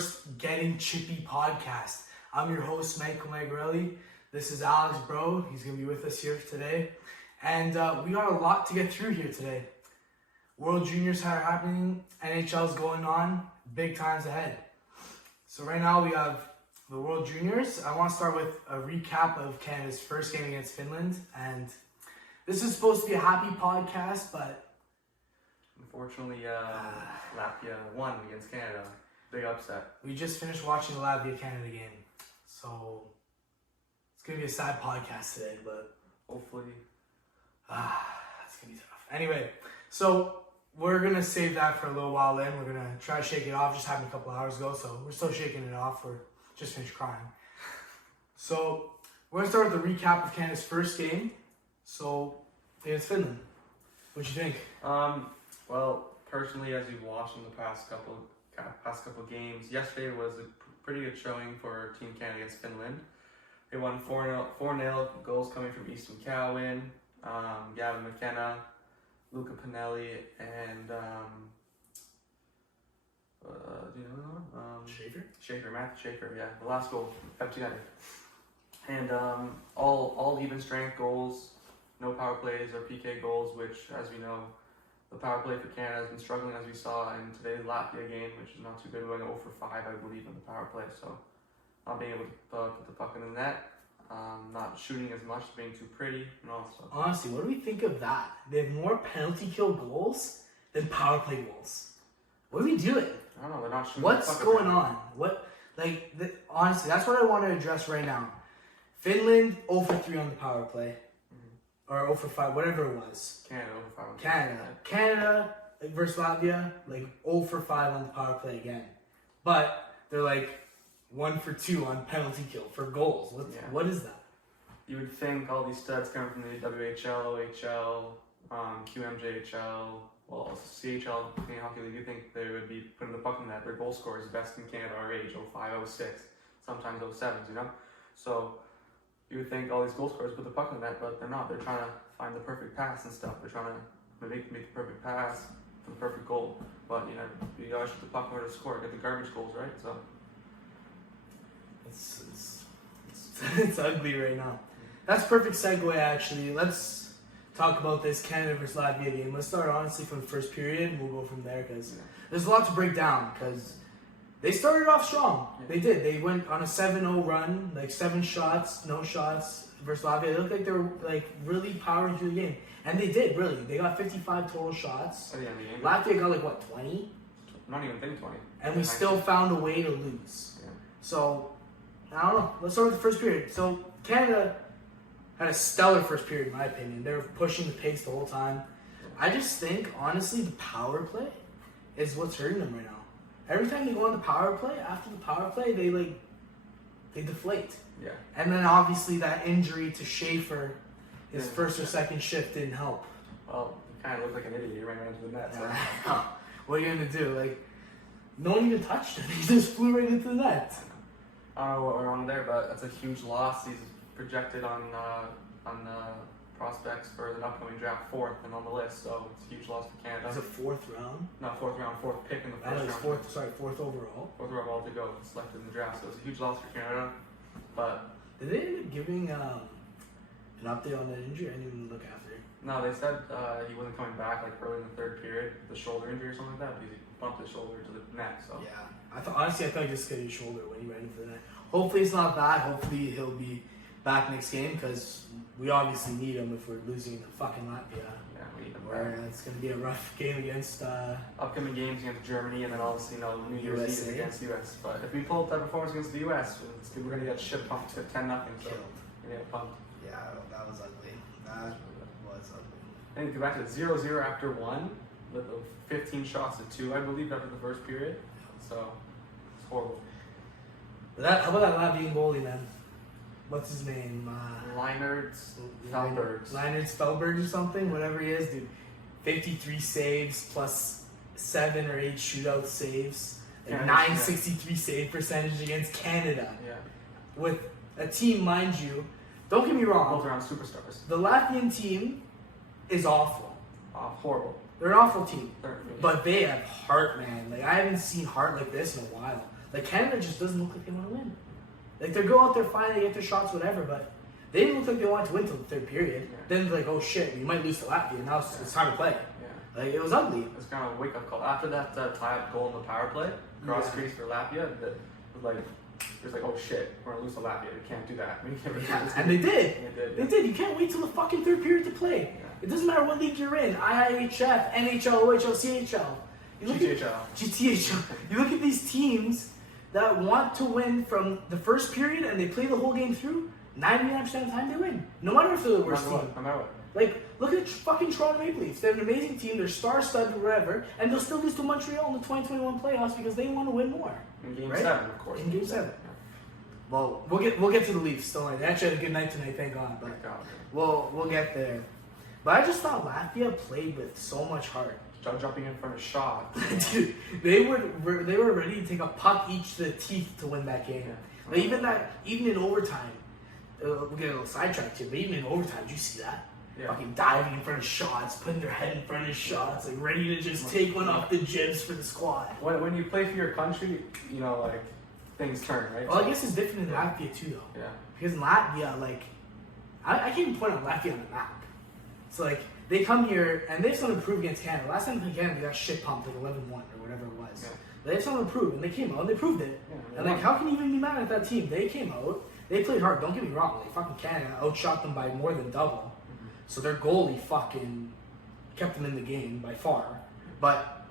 first Gettin Chippy podcast. I'm your host, Michael Magarelli. This is Alex Bro. He's going to be with us here today. And we got a lot to get through here today. World Juniors are happening. NHL's going on. Big times ahead. So right now we have the World Juniors. I want to start with a recap of Canada's first game against Finland. And this is supposed to be a happy podcast, but unfortunately, Latvia won against Canada. Big upset. We just finished watching the Latvia-Canada game. So it's going to be a sad podcast today, but hopefully. That's going to be tough. Anyway, so we're going to save that for a little while then. We're going to try to shake it off. Just happened a couple hours ago, so we're still shaking it off. We're just finished crying. So we're going to start with the recap of Canada's first game. So it's Finland. What do you think? Well, personally, as you've watched in the past couple games, yesterday was a pretty good showing for Team Canada against Finland. They won 4-0, goals coming from Easton Cowan, Gavin McKenna, Luca Pinelli, and do you know Matthew Schaefer, yeah, the last goal, empty netter. And all even strength goals, no power plays or PK goals, which, as we know, the power play for Canada has been struggling, as we saw in today's Latvia game, which is not too good. We're going 0 for 5, I believe, in the power play. So, not being able to put the puck in the net, not shooting as much, being too pretty, and all stuff. Honestly, what do we think of that? They have more penalty kill goals than power play goals. What are we doing? I don't know. They're not shooting. What's going on? Honestly, that's what I want to address right now. Finland 0 for 3 on the power play. Or 0 for 5, whatever it was. Canada 0 for 5. Canada versus Latvia, 0 for 5 on the power play again. But they're 1 for 2 on penalty kill for goals. What is that? You would think all these studs coming from the WHL, OHL, QMJHL, well, CHL, Canadian Hockey League, you think they would be putting the puck in that. Their goal scorers best in Canada our age, 05, 06, sometimes 07s, you know? So you would think all these goal scorers put the puck in the net, but they're not. They're trying to find the perfect pass and stuff. They're trying to make the perfect pass for the perfect goal. But, you gotta shoot the puck in order to score. Get the garbage goals, right? So it's ugly right now. That's perfect segue, actually. Let's talk about this Canada versus Latvia game. Let's start, honestly, from the first period. We'll go from there, because there's a lot to break down, because they started off strong. Yeah. They did. They went on a 7-0 run, 7 shots, no shots versus Latvia. They looked like they were really powering through the game. And they did, really. They got 55 total shots. Oh, yeah, Latvia got 20? Not even think 20. And we still found a way to lose. Yeah. So, I don't know. Let's start with the first period. So, Canada had a stellar first period, in my opinion. They were pushing the pace the whole time. I just think, honestly, the power play is what's hurting them right now. Every time they go on the power play, after the power play, they deflate. Yeah. And then obviously that injury to Schaefer, his first or second shift didn't help. Well, you kind of looked like an idiot. You ran into the net. So. What are you going to do? No one even touched him. He just flew right into the net. I don't know what went wrong there, but that's a huge loss. He's projected on prospects for the upcoming draft 4th and on the list, so it's a huge loss for Canada. Is it 4th round? No, 4th round, 4th pick in the first round. 4th overall. 4th overall to go, selected in the draft, so it's a huge loss for Canada. But did they end up giving an update on that injury? I didn't even look after it. No, they said he wasn't coming back early in the third period, the shoulder injury or something like that, because he bumped his shoulder to the net. So yeah, I thought he just got his shoulder when he ran into the net. Hopefully it's not that. Hopefully he'll be back next game, because we obviously need him if we're losing to fucking Latvia. Yeah, we need him. It's going to be a rough game against upcoming games against Germany, and then obviously New Year's Eve against the US. But if we pull up that performance against the US, we're going to get shit pumped to 10-0. So we're going to get pumped. Yeah, that was ugly. That was ugly. And you go back to 0-0 after 1 with 15 shots to 2, I believe, after the first period. So it's horrible. How about that Latvian goalie, man? What's his name? Leinert Spellberg or something, whatever he is, dude. 53 saves plus 7 or 8 shootout saves. 963 save percentage against Canada. Yeah. With a team, mind you, don't get me wrong. Both around superstars. The Latvian team is awful. Horrible. They're an awful team. Yeah. But they have heart, man. Like, I haven't seen heart like this in a while. Like, Canada just doesn't look like they want to win. Like, they go out there fine, they get their shots, whatever, but they didn't look like they wanted to win till the third period. Yeah. Then they're like, oh shit, we might lose to Latvia. Now it's time to play. Yeah. Like, it was ugly. It's kind of a wake-up call. After that tie-up goal in the power play, cross crease for Latvia, it was like, oh shit, we're going to lose to Latvia. We can't do that. We can't Yeah, and they did. They did. You can't wait till the fucking third period to play. Yeah. It doesn't matter what league you're in. IIHF, NHL, OHL, CHL. You look GTHL. You look at these teams that want to win from the first period and they play the whole game through, 99% of the time they win. No matter if they're the worst team. No matter what. Like, look at fucking Toronto Maple Leafs. They have an amazing team, they're star-studded or whatever, and they'll still lose to Montreal in the 2021 playoffs because they want to win more. In Game right? 7, of course. In Game 7. Yeah. Well, we'll get to the Leafs. Don't worry. They actually had a good night tonight, thank God. But we'll get there. But I just thought Latvia played with so much heart. Jumping in front of Shaw. Dude, they were ready to take a puck each to the teeth to win that game. Yeah. Like, even in overtime, we'll get a little sidetracked here, but even in overtime, did you see that? Yeah. Fucking diving in front of shots, putting their head in front of shots, like ready to just take one off the jibs for the squad. When you play for your country, you know, like, things turn, right? Well, I guess it's different in Latvia too, though. Yeah. Because in Latvia, like, I can't even point out Latvia on the map. So, like, they come here, and they have something to prove against Canada. Last time they played Canada, they got shit pumped, like 11-1 or whatever it was. Yeah. They have something to prove, and they came out, and they proved it. Yeah, and, like, how can you even be mad at that team? They came out, they played hard, don't get me wrong. Like, fucking Canada outshot them by more than double. Mm-hmm. So their goalie fucking kept them in the game by far. But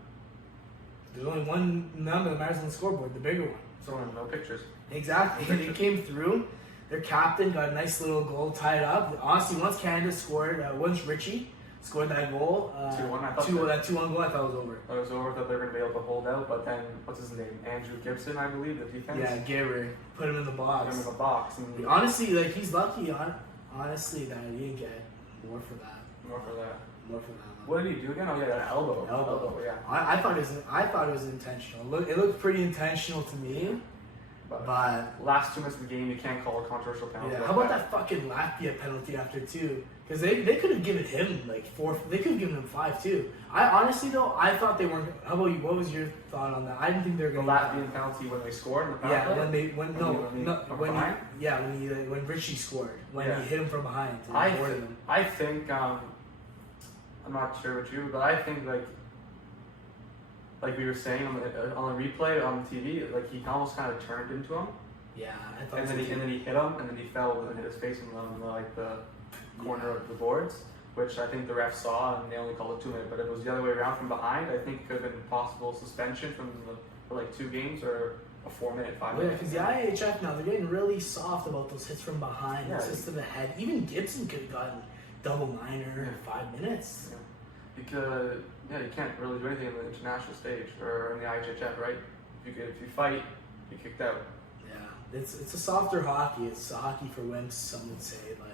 there's only one number that matters on the scoreboard, the bigger one. So no pictures. Exactly. They came through. Their captain got a nice little goal tied up. Honestly, once Canada scored, once Richie scored that goal, 2-1. that 2-1 goal, I thought it was over. It was over. I thought they were going to be able to hold out, but then what's his name? Andrew Gibson, I believe, the defense. Yeah, Gibber put him in the box. Put him in the box. And honestly, like, he's lucky. Honestly, that he didn't get more for that. More for that. What did he do again? Oh yeah, that elbow. Elbow. Yeah. I thought it was intentional. It looked pretty intentional to me. But last 2 minutes of the game, you can't call a controversial penalty. Yeah, how about that fucking Latvia penalty after too? Because they could have given him like 4. They could have given him 5 too. I honestly though, I thought they weren't. How about you? What was your thought on that? I didn't think they were going to. The Latvian penalty when they scored in the power play? When Richie scored, when he hit him from behind. I think I'm not sure what you, but I think like we were saying on the replay on TV, like he almost kind of turned into him. Yeah, I thought. And then he hit him, and then he fell and hit his face on the corner of the boards, which I think the ref saw, and they only called it 2 minutes. But if it was the other way around from behind, I think it could have been possible suspension for like 2 games or a 4-minute, 5 minute. Yeah, because the IIHF now, they're getting really soft about those hits from behind, hits to the head. Even Gibson could have gotten double minor in 5 minutes. Yeah. Because you can't really do anything on the international stage or in the IIHF, right? If you fight, you're kicked out. Yeah, it's a softer hockey. It's a hockey for wimps, some would say, but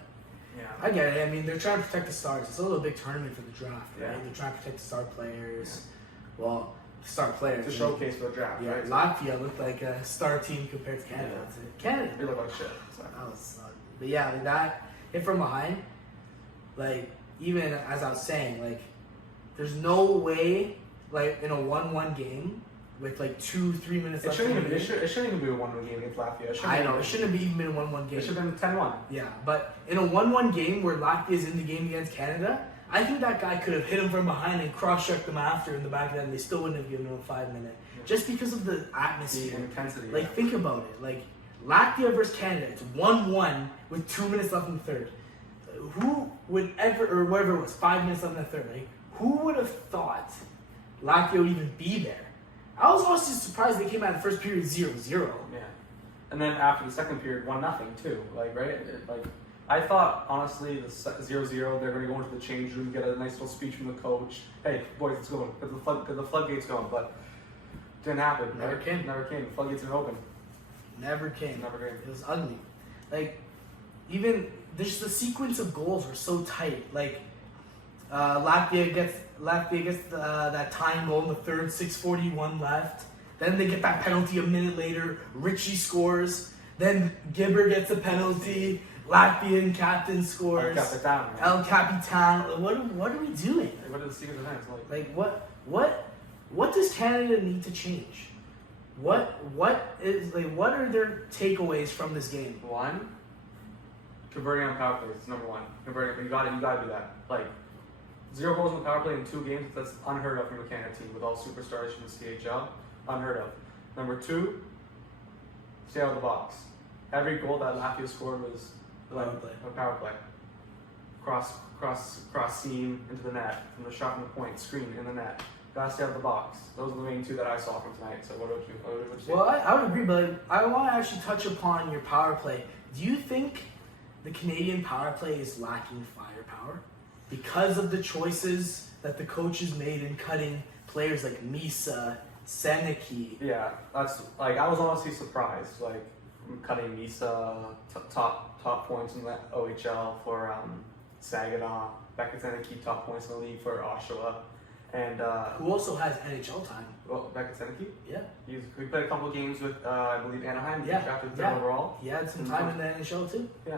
yeah, I get it. I mean, they're trying to protect the stars. It's a little big tournament for the draft, right? Yeah. They're trying to protect the star players. Yeah. Well, star players. It's a showcase for the draft, right? Latvia looked like a star team compared to Canada. Yeah. Canada. They look like shit. But yeah, like that hit from behind, like, even as I was saying, like, there's no way, like, in a 1-1 game with like 2-3 minutes left. It shouldn't even be a 1-1 game against Latvia. I know, it shouldn't have even been a 1-1 game. It should have been 10-1. Yeah, but in a 1-1 game where Latvia is in the game against Canada, I think that guy could have hit him from behind and cross-checked them after in the back of that, and they still wouldn't have given him a 5-minute. Yeah. Just because of the atmosphere. The intensity. Like, think about it. Like, Latvia versus Canada, it's 1-1 with 2 minutes left in the third. Who would ever, or whatever it was, 5 minutes left in the third, like, who would have thought Latvia would even be there? I was honestly surprised they came out of the first period 0-0. Yeah. And then after the second period, 1-0 too. Like, right? I thought, honestly, the 0-0, they're going to go into the change room, get a nice little speech from the coach. Hey, boys, let's go. Get the floodgates going. But didn't happen. Never came. The floodgates didn't open. Never came. It was ugly. Like, even the sequence of goals were so tight. Like, Latvia gets that tying goal in the third, 6:41 left. Then they get that penalty a minute later. Richie scores. Then Gibber gets a penalty. Latvian captain scores. Capitan. El Capitan. What are we doing? What are the secret events like? Like what does Canada need to change? What are their takeaways from this game? One, converting on power plays is number one. Converting, you gotta do that. Like 0 goals on the power play in 2 games, that's unheard of from a Canada team with all superstars from the CHL. Unheard of. Number 2, stay out of the box. Every goal that Latvia scored was like a power play. Cross seam into the net, from the shot from the point, screen in the net. Gotta stay out of the box. Those are the main 2 that I saw from tonight. So what would you say? Well, I would agree, but I want to actually touch upon your power play. Do you think the Canadian power play is lacking firepower because of the choices that the coaches made in cutting players like Misa, Seneki? Yeah, that's like I was honestly surprised. Like cutting Misa top points in the OHL for Saginaw, Becca Seneki top points in the league for Oshawa, and who also has NHL time. Well, Becca Seneki? Yeah. We played a couple of games with I believe Anaheim. Yeah. After the overall. He had some time in the NHL too. Yeah.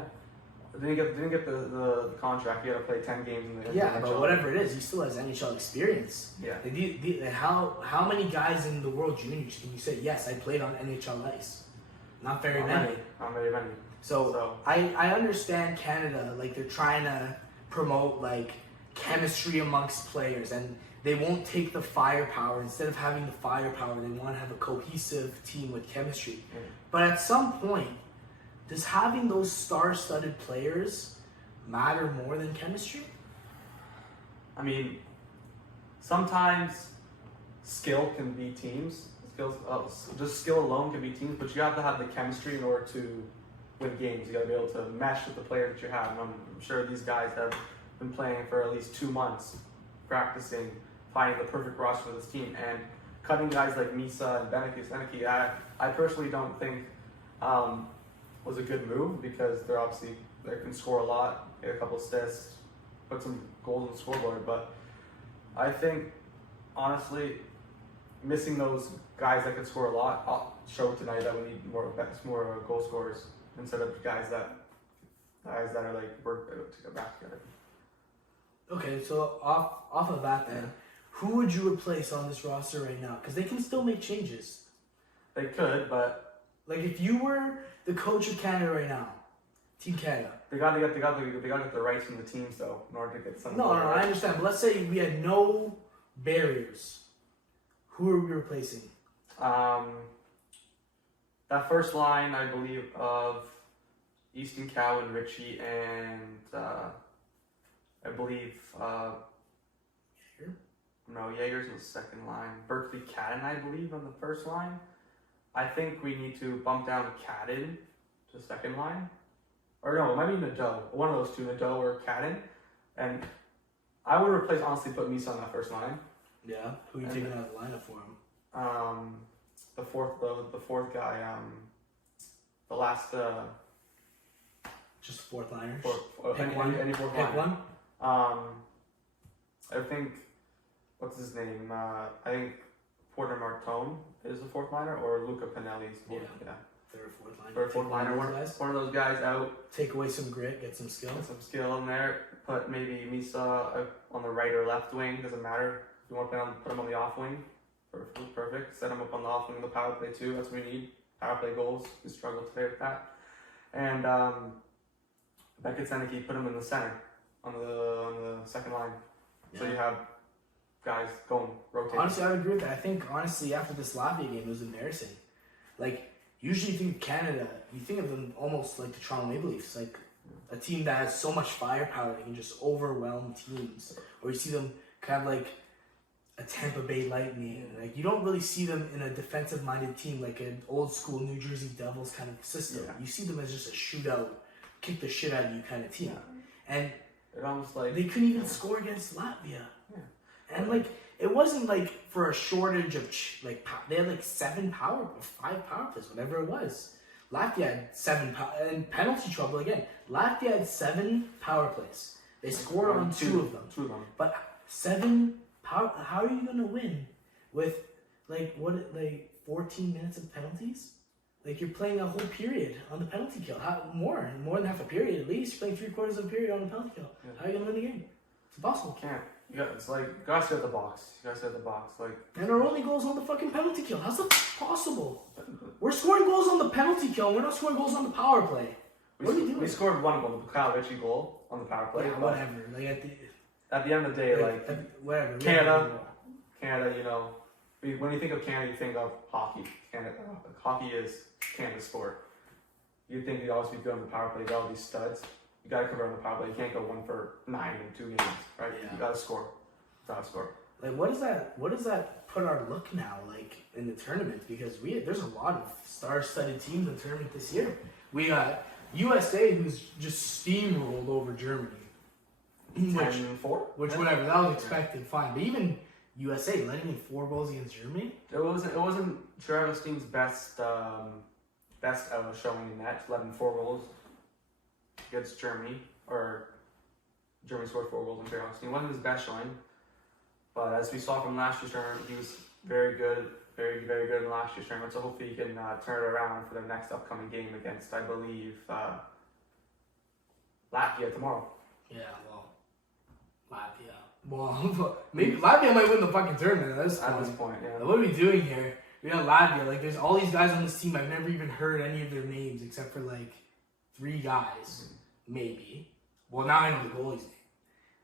Didn't get the contract. He had to play 10 games in the yeah, NHL. But whatever it is, he still has NHL experience. Yeah. How many guys in the World Juniors can you say, yes, I played on NHL ice? Not very many. Not very many. So I understand Canada, like they're trying to promote like chemistry amongst players, and they won't take the firepower. Instead of having the firepower, they want to have a cohesive team with chemistry. Yeah. But at some point, does having those star-studded players matter more than chemistry? I mean, sometimes skill can be teams. Just skill alone can be teams, but you have to have the chemistry in order to win games. You got to be able to mesh with the players that you have. And I'm sure these guys have been playing for at least 2 months, practicing, finding the perfect roster for this team, and cutting guys like Misa and Seneki. I personally don't think was a good move because they can score a lot, get a couple assists, put some goals on the scoreboard. But I think honestly, missing those guys that can score a lot, I'll show tonight that we need more goal scorers instead of guys that are like work to get back together. Okay, so off of that then, who would you replace on this roster right now? Because they can still make changes. They could, but like if you were the coach of Canada right now, Team Canada, they got to get the rights from the teams though in order to get some. No, I understand. But let's say we had no barriers. Who are we replacing? That first line, I believe, of Easton Cow and Richie, and I believe Jaeger's in the second line. Berkeley Cadden, I believe, on the first line. I think we need to bump down Cadden to the second line. Or no, it might be Nadeau. One of those two, Nadeau or Cadden. And I would replace, honestly, put Misa on that first line. Yeah. Who are you taking out of the lineup for him? The fourth guy, the last just fourth liners. Any fourth Pick line. I think what's his name? I think Porter Martone is the fourth liner, or Luca Pinelli is yeah. Third, fourth liner. One of those guys out. Take away some grit, get some skill. Get some skill in there. Put maybe Misa on the right or left wing. Doesn't matter. If you want to put him on the off wing. Perfect. Set him up on the off wing of the power play too. That's what we need. Power play goals. We struggled today with that. And Becca Seneki, put him in the center on the second line. Yeah. So you have guys going rotating. Honestly, I would agree with that. I think honestly after this Latvia game, it was embarrassing. Like usually you think of Canada, you think of them almost like the Toronto Maple Leafs, like a team that has so much firepower they can just overwhelm teams. Or you see them kind of like a Tampa Bay Lightning. Like you don't really see them in a defensive-minded team like an old school New Jersey Devils kind of system. Yeah. You see them as just a shootout, kick the shit out of you kind of team. Yeah. And it almost like they couldn't even score against Latvia. Yeah. And like it wasn't like for a shortage of they had like 5 power plays, whatever it was. Latvia had 7 and penalty trouble again. Latvia had 7 power plays. They scored on 2 of them. 2 of them. But 7. How are you gonna win with 14 minutes of penalties? Like, you're playing a whole period on the penalty kill. More than half a period at least. You're playing 3/4 of a period on the penalty kill. Yeah. How are you gonna win the game? It's impossible. You can't. It's like, you gotta stay at the box. Like, And our only goals on the fucking penalty kill. How's that possible? We're scoring goals on the penalty kill. We're not scoring goals on the power play. What are we doing? We scored one goal, the Kyle Ritchie goal on the power play. Yeah, whatever. Like, at the end of the day, whatever. Canada, you know, when you think of Canada, you think of hockey. Hockey is Canada's sport. You think you'd always be good on the power play. You got all these studs. You got to cover on the power play. You can't go 1 for 9 in 2 games, right? Yeah. You got to score. Like, what does that put our look now, like, in the tournament? Because there's a lot of star-studded teams in the tournament this year. We got USA, who's just steamrolled over Germany. 10-4? Which, whatever, that was expected, fine. But even USA letting in 4 goals against Germany? It wasn't Travis Steen's best showing in that, 4 goals against Germany, or Germany scored 4 goals on Travis Steen. It wasn't his best showing, but as we saw from last year's tournament, he was very good, very, very good in last year's tournament, so hopefully he can turn it around for the next upcoming game against, I believe, Latvia tomorrow. Yeah, well, Latvia. Well, maybe Latvia might win the fucking tournament at this point. Yeah. What are we doing here? We got Latvia. Like, there's all these guys on this team. I've never even heard any of their names except for, like, 3 guys, maybe. Well, now I know the goalie's name.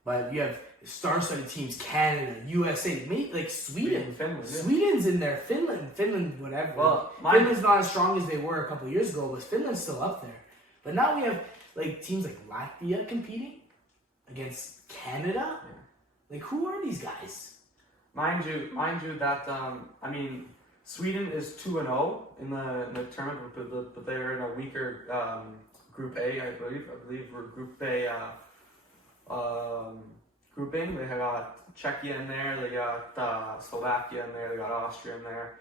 But you have star-studded teams, Canada, USA, maybe, like, Sweden. Finland, yeah. Sweden's in there. Finland, whatever. Well, Finland's not as strong as they were a couple years ago, but Finland's still up there. But now we have, like, teams like Latvia competing against Canada. Yeah. Like, who are these guys? Mind you that I mean, Sweden is 2-0 in the tournament, but they're in a weaker Group A, I believe we're Group A grouping. They got Czechia in there, they got Slovakia in there, they got Austria in there.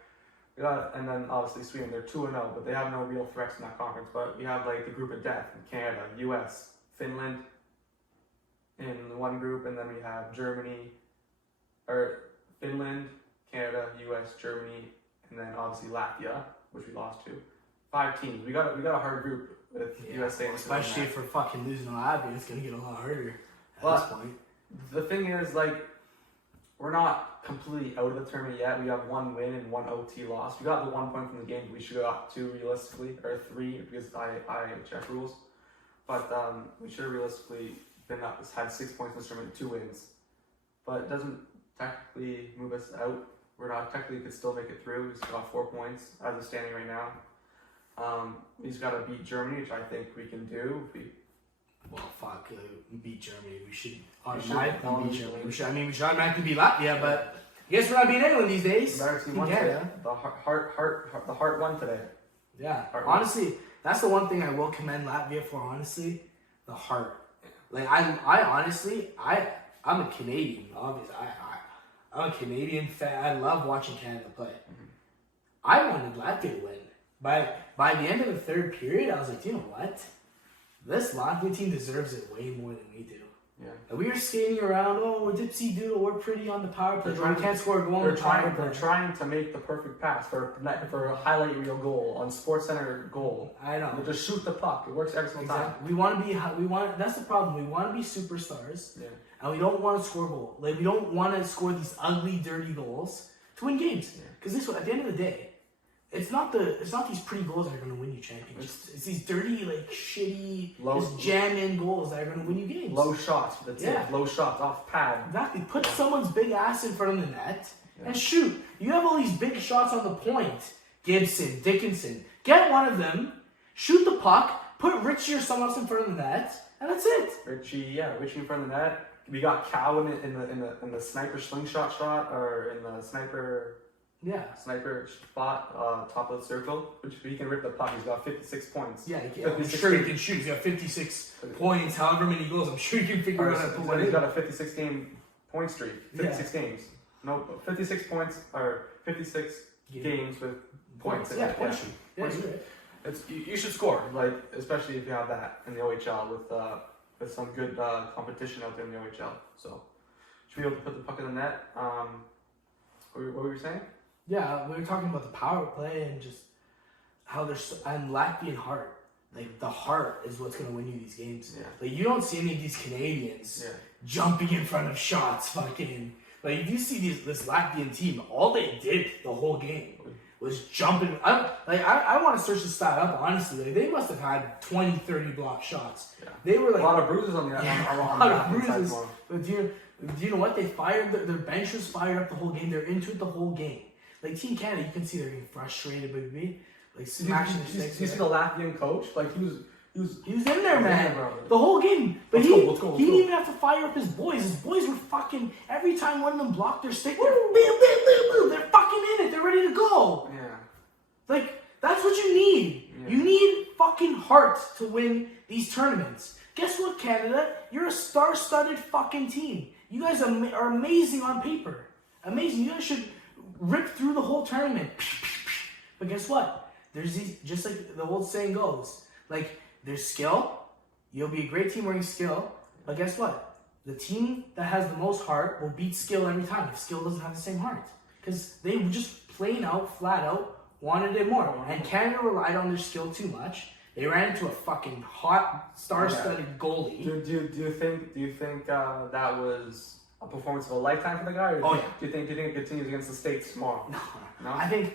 And then obviously Sweden, they're 2-0, but they have no real threats in that conference. But we have like the group of death: Canada, US, Finland in one group, and then we have Finland, Canada, US, Germany, and then obviously Latvia, which we lost to. 5 teams. We got a hard group with USA and Finland. Especially if we're fucking losing to Latvia, it's gonna get a lot harder at this point. The thing is, like, we're not completely out of the tournament yet. We have 1 win and 1 OT loss. We got the 1 point from the game, but we should have got 2 realistically, or 3 because IIHF rules. But we should have realistically had 6 points in this tournament, 2 wins. But it doesn't technically move us out. We're not technically could still make it through. We still got 4 points as it's standing right now. We just gotta beat Germany, which I think we can do. Well, fuck, we beat Germany. We should automatically beat Germany. We should automatically beat Latvia, but I guess we're not beating anyone these days. The heart won today. Yeah, honestly, that's the one thing I will commend Latvia for. Honestly, the heart. Like I'm a Canadian. Obviously, I'm a Canadian fan. I love watching Canada play. Mm-hmm. I wanted Latvia to win. By the end of the 3rd period, I was like, you know what? This Latvia team deserves it way more than we do. Yeah. And we were skating around, dipsy doodle, we're pretty on the power play. We can't score a goal. They're trying to make the perfect pass for a highlight reel goal on SportsCenter goal. I know. They just shoot the puck. It works every single time. That's the problem. We want to be superstars. Yeah. And we don't want to score goals. Like, we don't want to score these ugly, dirty goals to win games. Because at the end of the day, it's not these pretty goals that are going to win you championships. It's these dirty, like, shitty, just jam-in goals that are going to win you games. Low shots. That's it. Low shots off pad. Exactly. Put someone's big ass in front of the net and shoot. You have all these big shots on the point. Gibson, Dickinson. Get one of them, shoot the puck, put Richie or someone else in front of the net, and that's it. Richie in front of the net. We got Cal in the sniper slingshot shot, or in the sniper spot, top of the circle, which he can rip the puck. He's got 56 points. Yeah, I'm sure he can shoot. He's got 56 points, however many goals. I'm sure he can figure out how to put one in. He's got a 56 game point streak. 56 games. No, 56 points, or 56 games with points. Point streak. Yeah, right. You should score, like, especially if you have that in the OHL with some good competition out there in the OHL. So, should be able to put the puck in the net. What were you saying? Yeah, we were talking about the power play and just how there's and Latvian heart. Like the heart is what's gonna win you these games. Yeah. Like you don't see any of these Canadians jumping in front of shots, fucking. Like if you see this Latvian team, all they did the whole game was jumping. I want to search the stat up honestly. Like they must have had 20, 30 block shots. Yeah. They were like a lot of bruises on the a lot of bruises. But do you know what? They fired their bench was fired up the whole game. They're into it the whole game. Like Team Canada, you can see they're getting frustrated with me. Like smashing their sticks. You see the Latvian coach? Like he was in there, man. The whole game. But he didn't even have to fire up his boys. His boys were fucking, every time one of them blocked their stick, they're fucking in it. They're ready to go. Yeah. Like, that's what you need. Yeah. You need fucking heart to win these tournaments. Guess what, Canada? You're a star-studded fucking team. You guys are amazing on paper. Amazing. You guys should rip through the whole tournament. But guess what? There's these, just like the old saying goes, like, there's skill. You'll be a great team wearing skill. But guess what? The team that has the most heart will beat skill every time if skill doesn't have the same heart. Because they just plain out, flat out, wanted it more. And Canada relied on their skill too much. They ran into a fucking hot, star-studded goalie. Do you think that was a performance of a lifetime for the guy? Or do you think it continues against the States tomorrow? No. I think.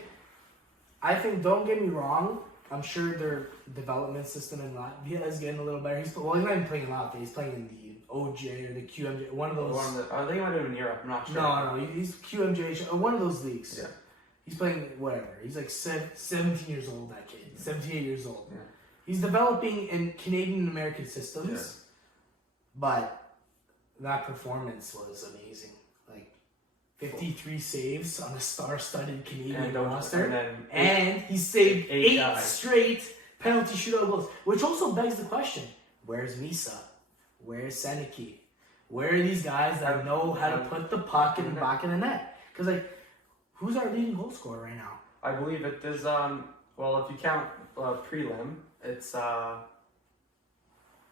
Don't get me wrong. I'm sure their development system in Latvia is getting a little better. He's not even playing in Latvia. He's playing in the OJ or the QMJ. One of those. I think he might do it in Europe. I'm not sure. No. He's QMJ. One of those leagues. Yeah. He's playing whatever. He's like 17 years old. That kid. 78 years old. Yeah. He's developing in Canadian American systems, but that performance was amazing. Like 53 saves on a star-studded Canadian roster, and he saved eight straight penalty shootout goals. Which also begs the question: where's Misa? Where's Seneki? Where are these guys that know how to put the puck in the back of the net? Because like, who's our leading goal scorer right now? I believe it is. Well, if you count prelim. It's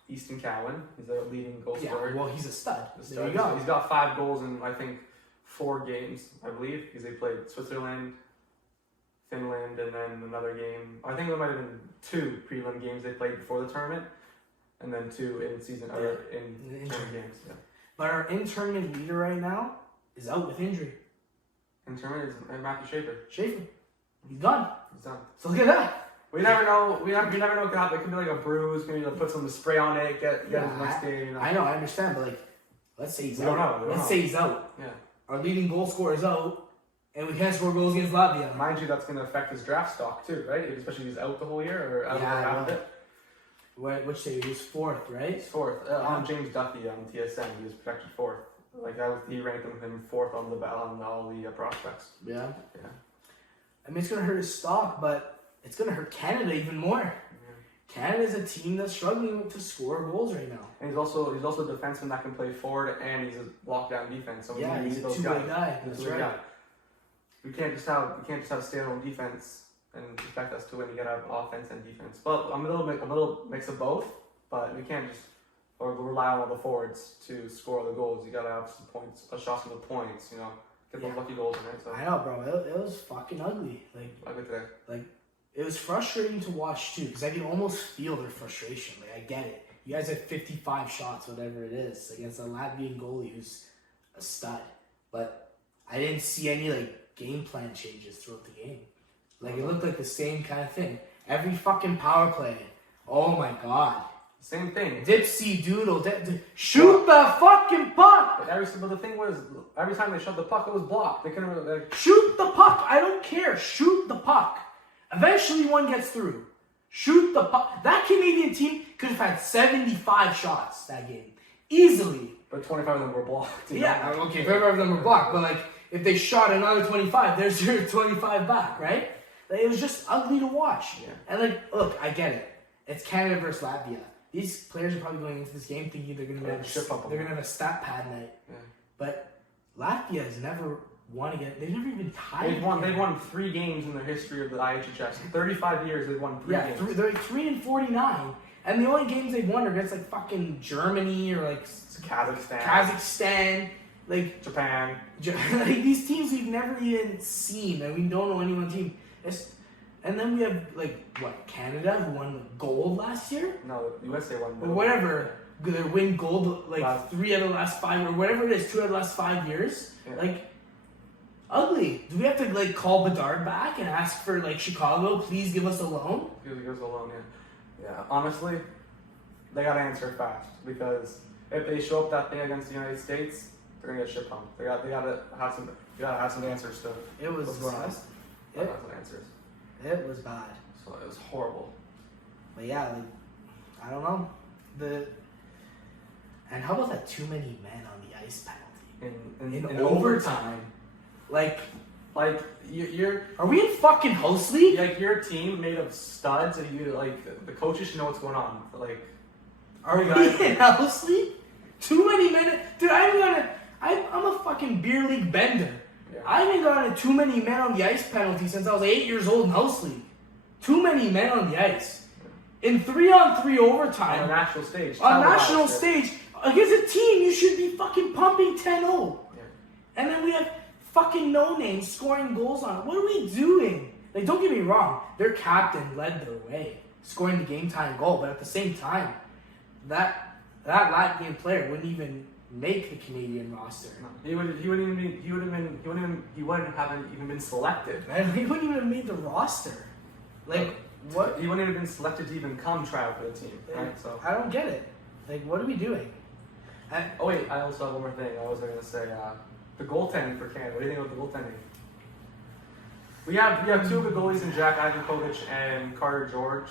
Easton Cowan. He's a leading goal scorer. Well, he's a stud. There you go. He's got 5 goals in, I think, 4 games, I believe, because they played Switzerland, Finland, and then another game. I think there might have been 2 prelim games they played before the tournament, and then 2 in season in tournament games. Yeah. But our in-tournament leader right now is out with injury. In tournament is Matthew Schaefer. He's gone. He's done. So look at that. We never know. We never know what could happen. It could be like a bruise. Maybe put some spray on it. Get the next game. You know. I know. I understand. But like, let's say he's out. Let's say he's out. Yeah. Our leading goal scorer is out, and we can't score goals against Latvia. Mind you, that's going to affect his draft stock too, right? Especially if he's out the whole year or out half of it. Which say he was 4th, right? He's 4th. On James Duffy on TSN, he was projected 4th. Like that was, he ranked him 4th on all the prospects. Yeah. I mean, it's going to hurt his stock, but it's going to hurt Canada even more. Yeah. Canada's a team that's struggling to score goals right now. And he's also a defenseman that can play forward, and he's a lockdown defense. So he's a two-way guy. That's right. We can't just have stay-at-home defense and expect us to win. You got to have offense and defense. But I'm a little mix of both. But we can't just rely on all the forwards to score the goals. You got to have some points, shots from the points. You know, get those lucky goals in it. So. I know, bro. It was fucking ugly. Like it was frustrating to watch too, because I can almost feel their frustration. Like I get it. You guys had 55 shots, whatever it is, against a Latvian goalie who's a stud. But I didn't see any like game plan changes throughout the game. Like it looked like the same kind of thing. Every fucking power play. Oh my god. Same thing. Dipsy doodle. Shoot the fucking puck! But the thing was, every time they shot the puck, it was blocked. They couldn't really, shoot the puck! I don't care. Shoot the puck. Eventually one gets through. Shoot the puck. That Canadian team could have had 75 shots that game. Easily. But 25 of them were blocked. Yeah, okay, 25 of them were blocked. But like, if they shot another 25, there's your 25 back, right? Like, it was just ugly to watch. Yeah. And like, look, I get it. It's Canada versus Latvia. These players are probably going into this game thinking they're gonna have a stat pad night. Yeah. But Latvia has never won again. They've never even tied. They've won 3 games in their history of the IIHF. 35 years they've won 3 games. Yeah, they're like 3-49, and the only games they've won are against like fucking Germany or like Kazakhstan, like Japan. Like these teams we've never even seen, and we don't know anyone's team. And then we have, Canada, who won gold last year? No, the USA won. Or whatever. They win gold, 3 out of the last 5, or whatever it is, 2 out of the last 5 years. Yeah. Ugly. Do we have to, call Bedard back and ask for, Chicago, please give us a loan? Give us a loan, yeah. Yeah, honestly, they gotta answer fast, because if they show up that day against the United States, they're gonna get shit pumped. They gotta have some answers to It was what's going on. disgusting. They gotta have some answers. It was bad. So it was horrible. But yeah, I don't know. And how about that too many men on the ice penalty? In overtime. You're Are we in fucking house league? you're a team made of studs, and the coaches should know what's going on. Are we in house league? Too many men. Dude, I'm a fucking beer league bender. Yeah. I haven't gotten a too many men on the ice penalty since I was 8 years old in house league. Too many men on the ice. In 3-on-3 overtime. On a national stage. On a national stage. Against a team, you should be fucking pumping 10-0. Yeah. And then we have fucking no-names scoring goals on it. What are we doing? Don't get me wrong. Their captain led their way, scoring the game-time goal. But at the same time, that Latvian player wouldn't even make the Canadian roster. No, he wouldn't have even been selected. And he wouldn't even have made the roster. What? He wouldn't have been selected to even come try out for the team. Right? So I don't get it. What are we doing? oh wait, I also have one more thing. I was going to say the goaltending for Canada. What do you think about the goaltending? We have two good goalies in Jack Ivankovic and Carter George.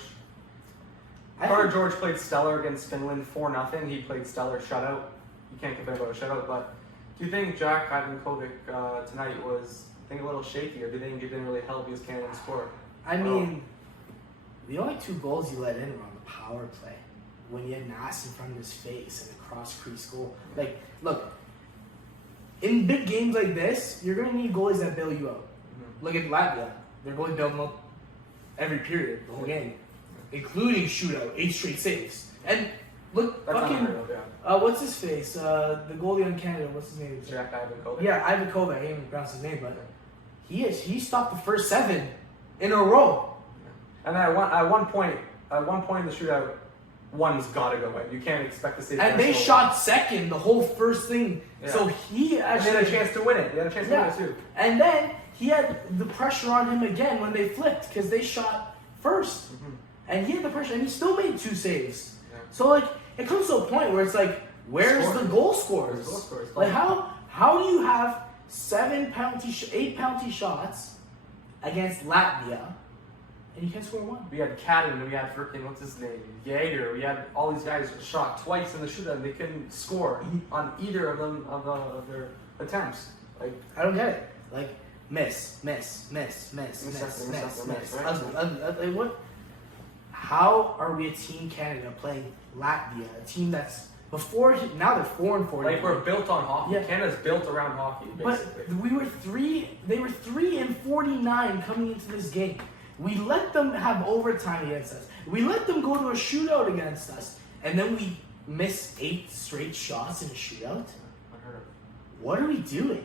Carter George played stellar against Finland 4-0. He played stellar shutout. You can't complain about a shutout, but do you think Jack Ivankovic tonight was a little shaky, or do you think it didn't really help his Canadian score? I mean, the only 2 goals you let in were on the power play. When you had Nass in front of his face and a cross-crease goal. Look, in big games like this, you're going to need goalies that bail you out. Mm-hmm. Look at Latvia. Their goalie bailed them out every period, the whole game. Including shootout, 8 straight saves. And look, that's fucking, what's his face? The goalie on Canada, what's his name? Jack Ivankovic. Yeah, Ivankovic, I can't even pronounce his name, but he stopped the first 7 in a row. And then at one point in the shootout, one's got to go in. You can't expect to see. And they shot second the whole first thing, so he actually had a chance to win it. He had a chance to win it too. And then he had the pressure on him again when they flipped because they shot first, and he had the pressure, and he still made 2 saves. Yeah. So it comes to a point where it's where's the goal scorers? How do you have 8 penalty shots against Latvia? And you can't score 1. We had Cadden, we had what's his name, Jaeger. We had all these guys shot twice in the shootout, and they couldn't score on either of them of their attempts. I don't get it. Miss. Ugly. What? How are we a Team Canada playing Latvia, a team that's now they're 4-4. We're built on hockey. Yeah. Canada's built around hockey, basically. But they were 3-49 coming into this game. We let them have overtime against us. We let them go to a shootout against us. And then we miss 8 straight shots in a shootout? What are we doing?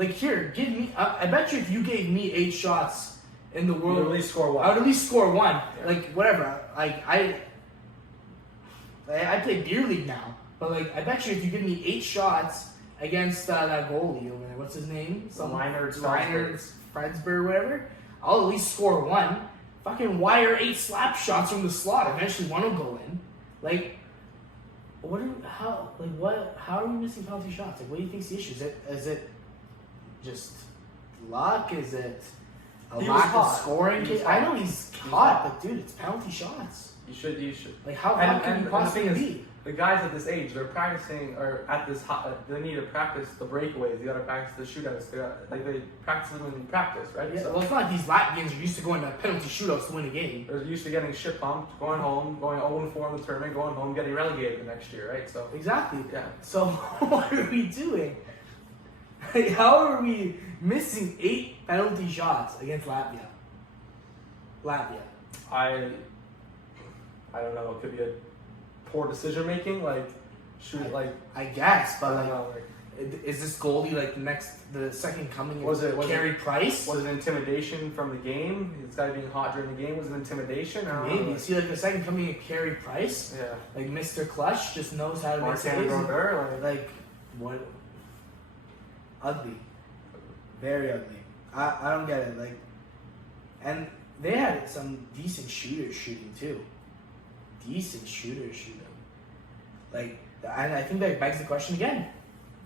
Here, give me... I bet you if you gave me 8 shots in the world... You'd at least score 1. I would at least score 1. Yeah. Whatever. I play beer league now. But, I bet you if you give me 8 shots against that goalie over there, what's his name? Leinert Fredsberg, whatever... I'll at least score 1. Fucking wire 8 slap shots from the slot. Eventually 1 will go in. How are we missing penalty shots? What do you think's the issue? Is it just luck? Is it a lack of scoring? I know he's hot, but dude, it's penalty shots. You should. How hot can you possibly be? The guys at this age, they're practicing, or at this, they need to practice the breakaways. They got to practice the shootouts. They practice them in practice, right? Yeah. Well, it's not like these Latvians are used to going to penalty shootouts to win a game. They're used to getting shit pumped, going home, going 0-4 in the tournament, going home, getting relegated the next year, right? So exactly. Yeah. So what are we doing? How are we missing 8 penalty shots against Latvia? I don't know. It could be a poor decision making, I guess, but Is this goalie like the second coming Was of it Carey Price? Was it intimidation from the game? This guy being hot during the game was it intimidation? I don't Maybe. know. Is he like the second coming of Carey Price? Yeah. Like Mr. Clutch just knows how to make saves. Like what? Ugly. Very ugly. I don't get it. Like, and they had some decent shooters shooting too. Like, and I think that begs the question again: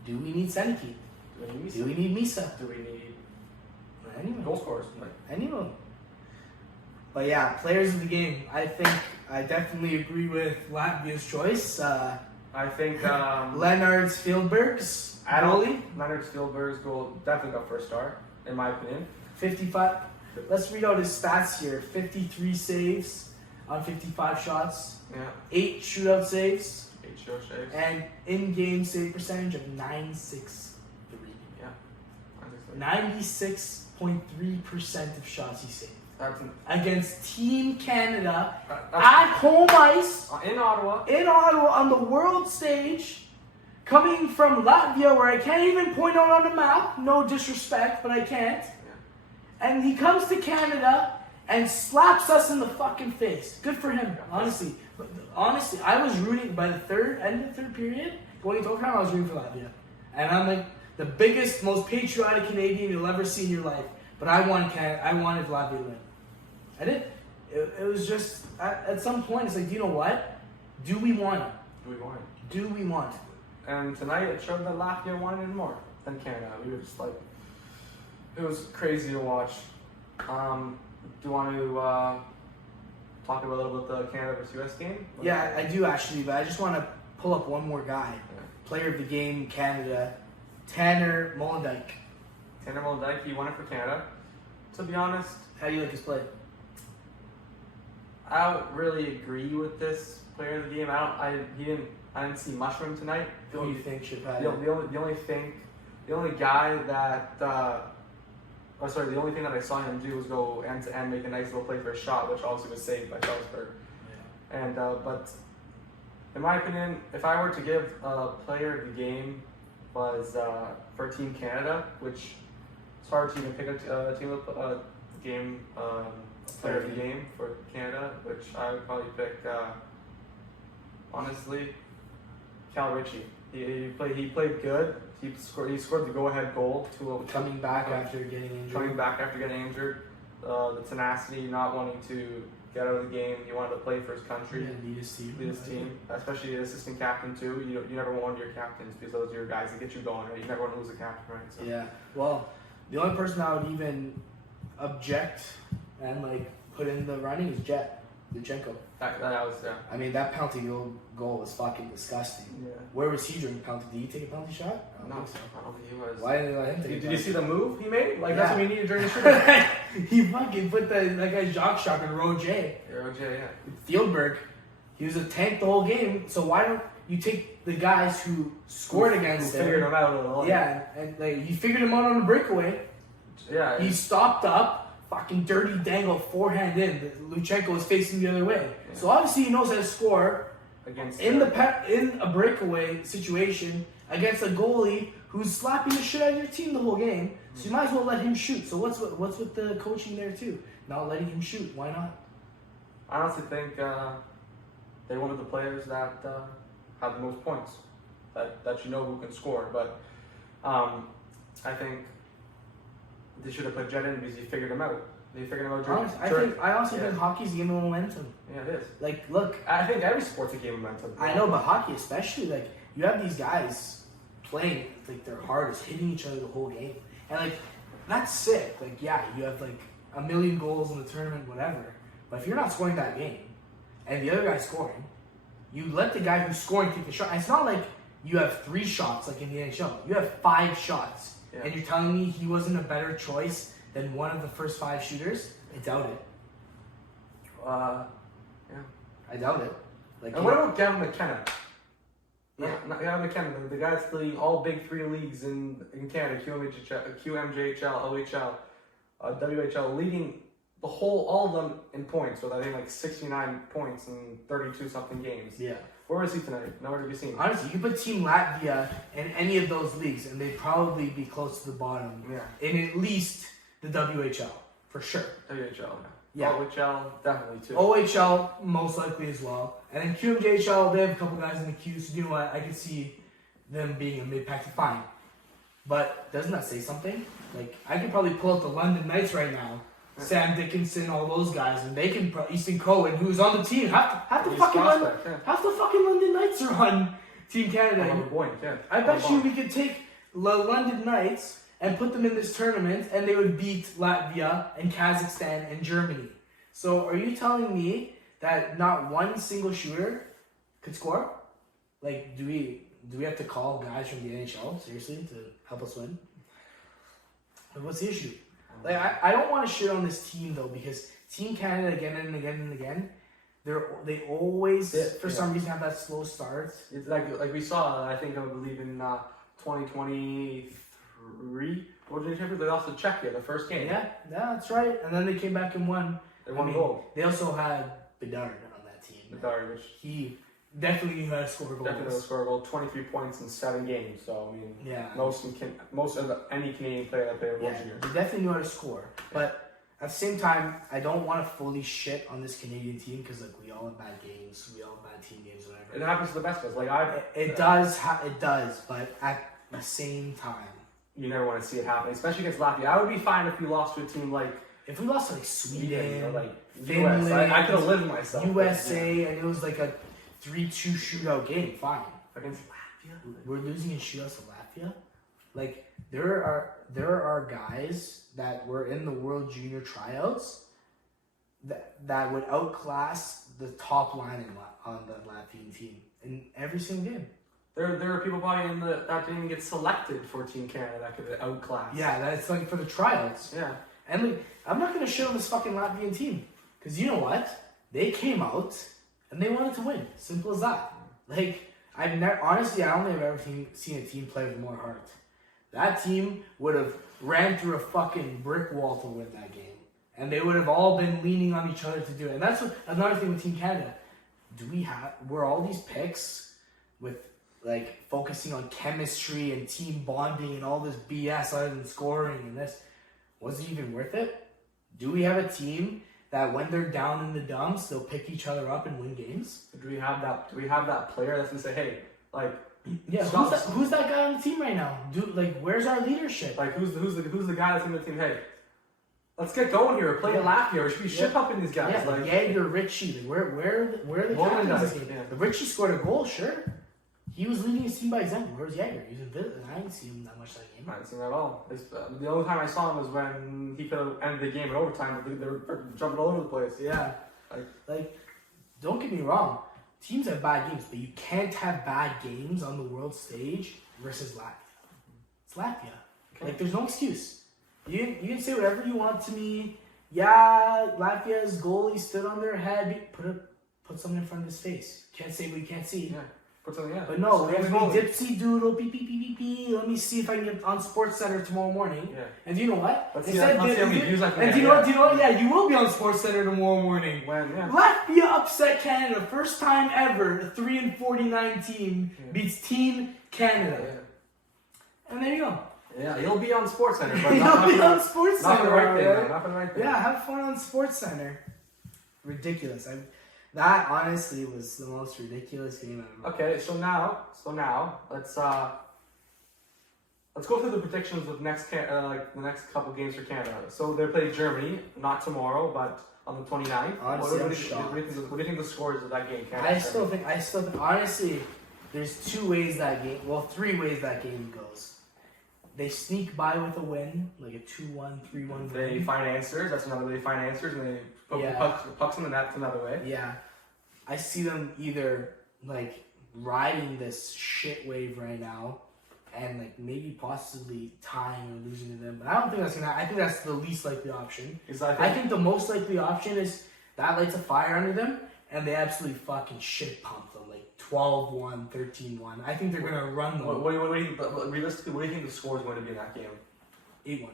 do we need Seneke? Do we need Misa? Do we need anyone? Goal scorers? Anyone? But yeah, players of the game. I think I definitely agree with Latvia's choice. I think Leonard Spielberg's goalie. Leonard Spielberg's goal definitely got first star, in my opinion. 55. Let's read out his stats here. 53 saves on 55 shots. Yeah. 8 shootout saves. 8 shootout saves. And in-game save percentage of 9.63. Yeah. 96.3% of shots he saved. Against Team Canada at home ice in Ottawa on the world stage, coming from Latvia, where I can't even point out on the map. No disrespect, but I can't. Yeah. And he comes to Canada and slaps us in the fucking face. Good for him, honestly. But honestly, I was rooting by the end of the third period, going into overtime. I was rooting for Latvia, and I'm like the biggest, most patriotic Canadian you'll ever see in your life. But I wanted Latvia to win. I did. It was just at some point it's like, do you know what? Do we want it? Do we want it? And tonight it showed that Latvia wanted it more than Canada. We were just like, it was crazy to watch. Do you want to talk a little bit the Canada versus US game? Yeah, I do actually, but I just want to pull up one more guy. Yeah. Player of the game, Canada, Tanner Molendyk. Tanner Molendyk, he won it for Canada. To be honest, how do you like his play? I don't really agree with this player of the game. I didn't see much from him tonight. Who do you think should have the only guy that the only thing that I saw him do was go end to end, make a nice little play for a shot, which obviously was saved by Salzburg. Yeah. And but in my opinion, if I were to give a player of the game was for Team Canada, which it's hard to even pick a team of game player of the game for Canada, which I would probably pick honestly Cal Ritchie. He played good. He scored the go-ahead goal coming back after getting injured. The tenacity, not wanting to get out of the game. He wanted to play for his country. Yeah, lead his team. Especially an assistant captain too. You never want your captains because those are your guys that get you going. Right? You never want to lose a captain, right? So. Yeah. Well, the only person I would even object and like put in the running is Luchenko. That was, yeah. I mean, that penalty goal was fucking disgusting. Yeah. Where was he during the penalty? Did he take a penalty shot? I don't think he was. Why didn't they let him take it? Did you see the move he made? Like, that's what we needed during the shooting. He fucking put that guy's jock shot in row J. Row J, yeah. Fieldberg, he was a tank the whole game, so why don't you take the guys who scored against him? Figured him out a little. Yeah, and like, he figured him out on the breakaway. Yeah. He stopped up. Fucking dirty dangle forehand in. Luchenko was facing the other way, so obviously he knows how to score against in a breakaway situation against a goalie who's slapping the shit out of your team the whole game. So you might as well let him shoot. So what's with the coaching there too? Not letting him shoot. Why not? I honestly think they wanted the players that have the most points, that you know who can score. But I think they should have put Jet in because he figured him out. They figured him out during. I also think hockey's a game of momentum. Yeah, it is. Like, look. I think every sport's a game of momentum. I know, but hockey especially, like, you have these guys playing like their hardest, hitting each other the whole game. And, like, that's sick. Like, yeah, you have, like, 1 million goals in the tournament, whatever. But if you're not scoring that game, and the other guy's scoring, you let the guy who's scoring take the shot. And it's not like you have 3 shots like in the NHL. You have 5 shots. Yeah. And you're telling me he wasn't a better choice than one of the first 5 shooters? I doubt it. Yeah. I doubt it. Like, and what about Gavin McKenna? Yeah. Gavin McKenna, the guy that's leading all big 3 leagues in Canada, QMJHL, OHL, WHL, leading all of them in points, with I think like 69 points in 32 something games. Yeah. Where was he tonight? Nowhere to be seen. Honestly, you could put Team Latvia in any of those leagues, and they'd probably be close to the bottom. Yeah. In at least the WHL, for sure. WHL, Yeah. OHL, definitely too. OHL, most likely as well. And then QMJHL, they have a couple guys in the queue, so you know what? I could see them being a mid-pack to fine. But doesn't that say something? Like, I could probably pull out the London Knights right now. Sam Dickinson, all those guys, and they can Easton Cohen, who's on the team. Half the fucking London Knights are on Team Canada. I bet you we could take the London Knights and put them in this tournament, and they would beat Latvia and Kazakhstan and Germany. So, are you telling me that not one single shooter could score? Like, do we have to call guys from the NHL seriously to help us win? Like, what's the issue? Like, I don't want to shit on this team though, because Team Canada again and again and again, they always for some reason have that slow start. It's like we saw. I believe in 2023 World Junior Championship. They lost to Czechia the first game. Yeah, that's right. And then they came back and won. They won gold. They also had Bedard on that team. Bedard, which he definitely knew how to score goals. Definitely score a goal. 23 points in 7 games. So I mean, yeah, most of any Canadian player that played World Junior. They definitely knew how to score. But at the same time, I don't want to fully shit on this Canadian team because like we all have bad games, we all have bad team games, whatever. It happens to the best of us. Like it does. But at the same time, you never want to see it happen, especially against Latvia. I would be fine if we lost to a team like. If we lost to like Sweden or like Finland, US, I could have lived myself. USA, and it was like a 3-2 shootout game. Fine. Against Latvia, we're losing in shootouts to Latvia. Like there are guys that were in the World Junior tryouts that would outclass the top line on the Latvian team in every single game. There are people probably that didn't get selected for Team Canada that could outclass. Yeah, that's like for the tryouts. Yeah. And like, I'm not gonna shit on this fucking Latvian team, because you know what? They came out and they wanted to win. Simple as that. Like, I don't think I've ever seen a team play with more heart. That team would have ran through a fucking brick wall to win that game, and they would have all been leaning on each other to do it. And that's another thing with Team Canada. Were all these picks with like focusing on chemistry and team bonding and all this BS other than scoring and this? Was it even worth it? Do we have a team that when they're down in the dumps, they'll pick each other up and win games? Do we have that player that's gonna say, hey, like, yeah, who's that guy on the team right now? Where's our leadership? Like, who's the guy that's in the team? Hey, let's get going here. We're playing Latvia. We should be shit pumping these guys. Yeah, like Jagger, Richie. Like, where are the captains this game? Yeah. Richie scored a goal, sure. He was leading his team by example. Where's Jagger? He was invisible. I didn't see him that much that game. I didn't see him at all. The only time I saw him was when he could have ended the game in overtime. They were jumping all over the place. Yeah. Like, don't get me wrong. Teams have bad games, but you can't have bad games on the world stage versus Latvia. It's Latvia. Okay. Like, there's no excuse. You can say whatever you want to me. Yeah, Latvia's goalie stood on their head. Put something in front of his face. Can't say what you can't see. Yeah. But no, we're gonna be dipsy doodle, beep, beep, beep, beep, beep. Let me see if I can get on Sports Center tomorrow morning. Yeah. And do you know what? Do you know what? Yeah, you will be on Sports Center tomorrow morning. When? Yeah. Latvia upset Canada. First time ever, a 3-49 team beats Team Canada. Yeah. And there you go. Yeah, you'll be on Sports Center, but not on Sports Center. Not for the right thing. Not for the right thing. Yeah, have fun on Sports Center. Ridiculous. That honestly was the most ridiculous game ever. Okay, so now let's go through the predictions of the next couple games for Canada. So they play Germany, not tomorrow, but on the 29th. Honestly, what do you think the scores of that game? I still think honestly, there's 3 ways that game goes. They sneak by with a win, like a 2-1, 3-1 win. They find answers. That's another way they find answers, and they put pucks in the net. That's another way. Yeah, I see them either like riding this shit wave right now, and like maybe possibly tying or losing to them. But I don't think that's gonna happen. I think that's the least likely option. I think the most likely option is that lights a fire under them, and they absolutely fucking shit pump them. 12-1, 13-1. I think they're going to run them. Realistically, what do you think the score is going to be in that game? 8-1.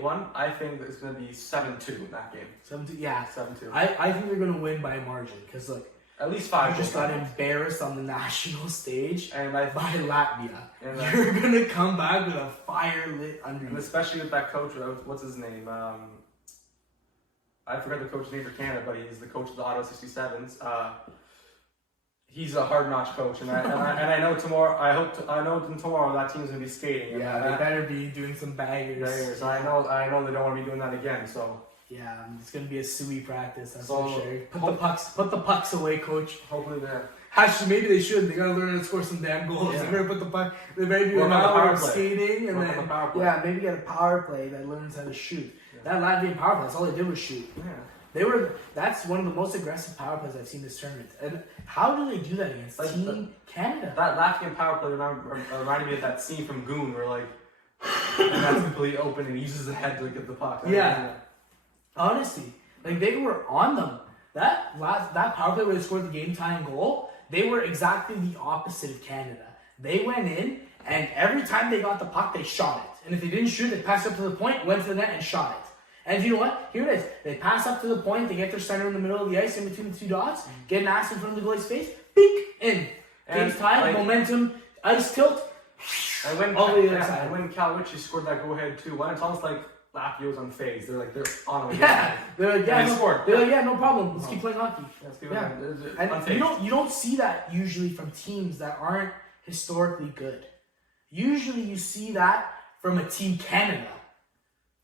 8-1. I think it's going to be 7-2 in that game. 7-2, yeah. 7-2. I think they're going to win by a margin because, look, at least 5. You just got embarrassed on the national stage and by Latvia. And you're going to come back with a fire lit under you. And especially with that coach, what's his name? I forgot the coach's name for Canada, but he's the coach of the Auto 67s. He's a hard-notch coach, and I know tomorrow. I know tomorrow that team's gonna be skating. Yeah, they better be doing some baggers. I know they don't want to be doing that again. So yeah, it's gonna be a suey practice. That's so, for sure. Put the pucks away, coach. Hopefully they're. Actually, maybe they should. They gotta learn how to score some damn goals. Yeah. They better put the puck. They better do an hour of skating, and then maybe get a power play that learns how to shoot. Yeah. That Latvian power play, that's all they did was shoot. Yeah. That's one of the most aggressive power plays I've seen this tournament. And how do they do that against Team Canada? That Latvian power play reminded me of that scene from Goon where and that's completely open and he uses the head to get the puck. Yeah. Honestly, they were on them. That power play where they scored the game tying goal, they were exactly the opposite of Canada. They went in and every time they got the puck, they shot it. And if they didn't shoot, they passed up to the point, went to the net and shot it. And you know what? Here it is. They pass up to the point. They get their center in the middle of the ice in between the two dots. Get an ass in front of the goalie's face. Peek! In. Game's tied. Momentum. Ice tilt. And when Calwitchy scored that go-ahead too, when it's almost like Latvia was unfazed. They're on it. Yeah. They're like, no problem. Let's keep playing hockey. And you don't see that usually from teams that aren't historically good. Usually you see that from a Team Canada.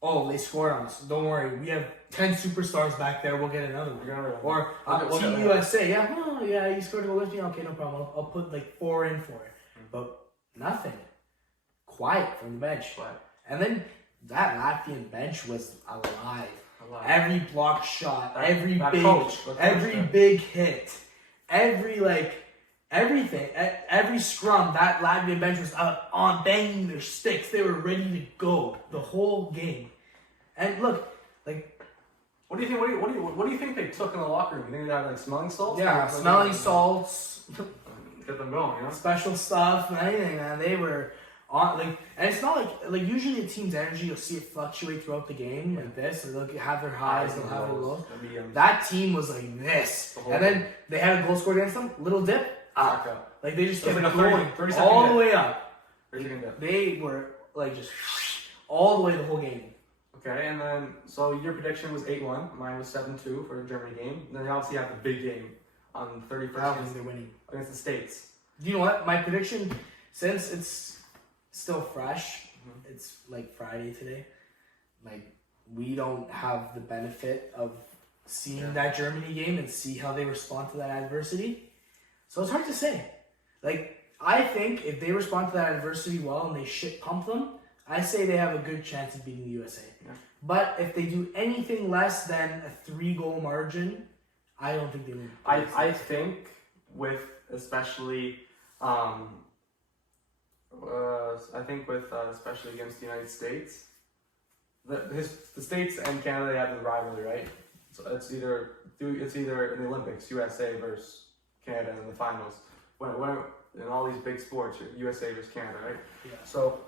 Oh, they scored on us. Don't worry. We have 10 superstars back there. We'll get another one. Or Team USA. Yeah, you scored a goal with me. Okay, no problem. I'll put 4 in for it. But nothing. Quiet from the bench. And then that Latvian bench was alive. Every block shot, every big hit, everything, every scrum, that Latvian bench was out on banging their sticks. They were ready to go the whole game. And look, what do you think? What do you think they took in the locker room? You think they had smelling salts? Yeah, smelling salts. Get them going, Special stuff, anything, man. They were on and it's not like usually a team's energy, you'll see it fluctuate throughout the game like this. And they'll have their highs, they'll have their lows. That team was like this, and then they had a goal scored against them. Little dip. Up. They just kept going 30 all the way up. They were just all the way the whole game. Okay, and then so your prediction was 8-1. Mine was 7-2 for the Germany game. And then they obviously have the big game on the 31st they're winning against the States. Do you know what? My prediction, since it's still fresh, it's Friday today. We don't have the benefit of seeing that Germany game and see how they respond to that adversity. So it's hard to say. I think if they respond to that adversity well and they shit pump them, I say they have a good chance of beating the USA. Yeah. But if they do anything less than a 3-goal margin, I don't think they win. I think with especially especially against the United States, the States and Canada, they have the rivalry, right? So it's either in the Olympics, USA versus Canada in the finals. When in all these big sports, USA versus Canada, right? Yeah. So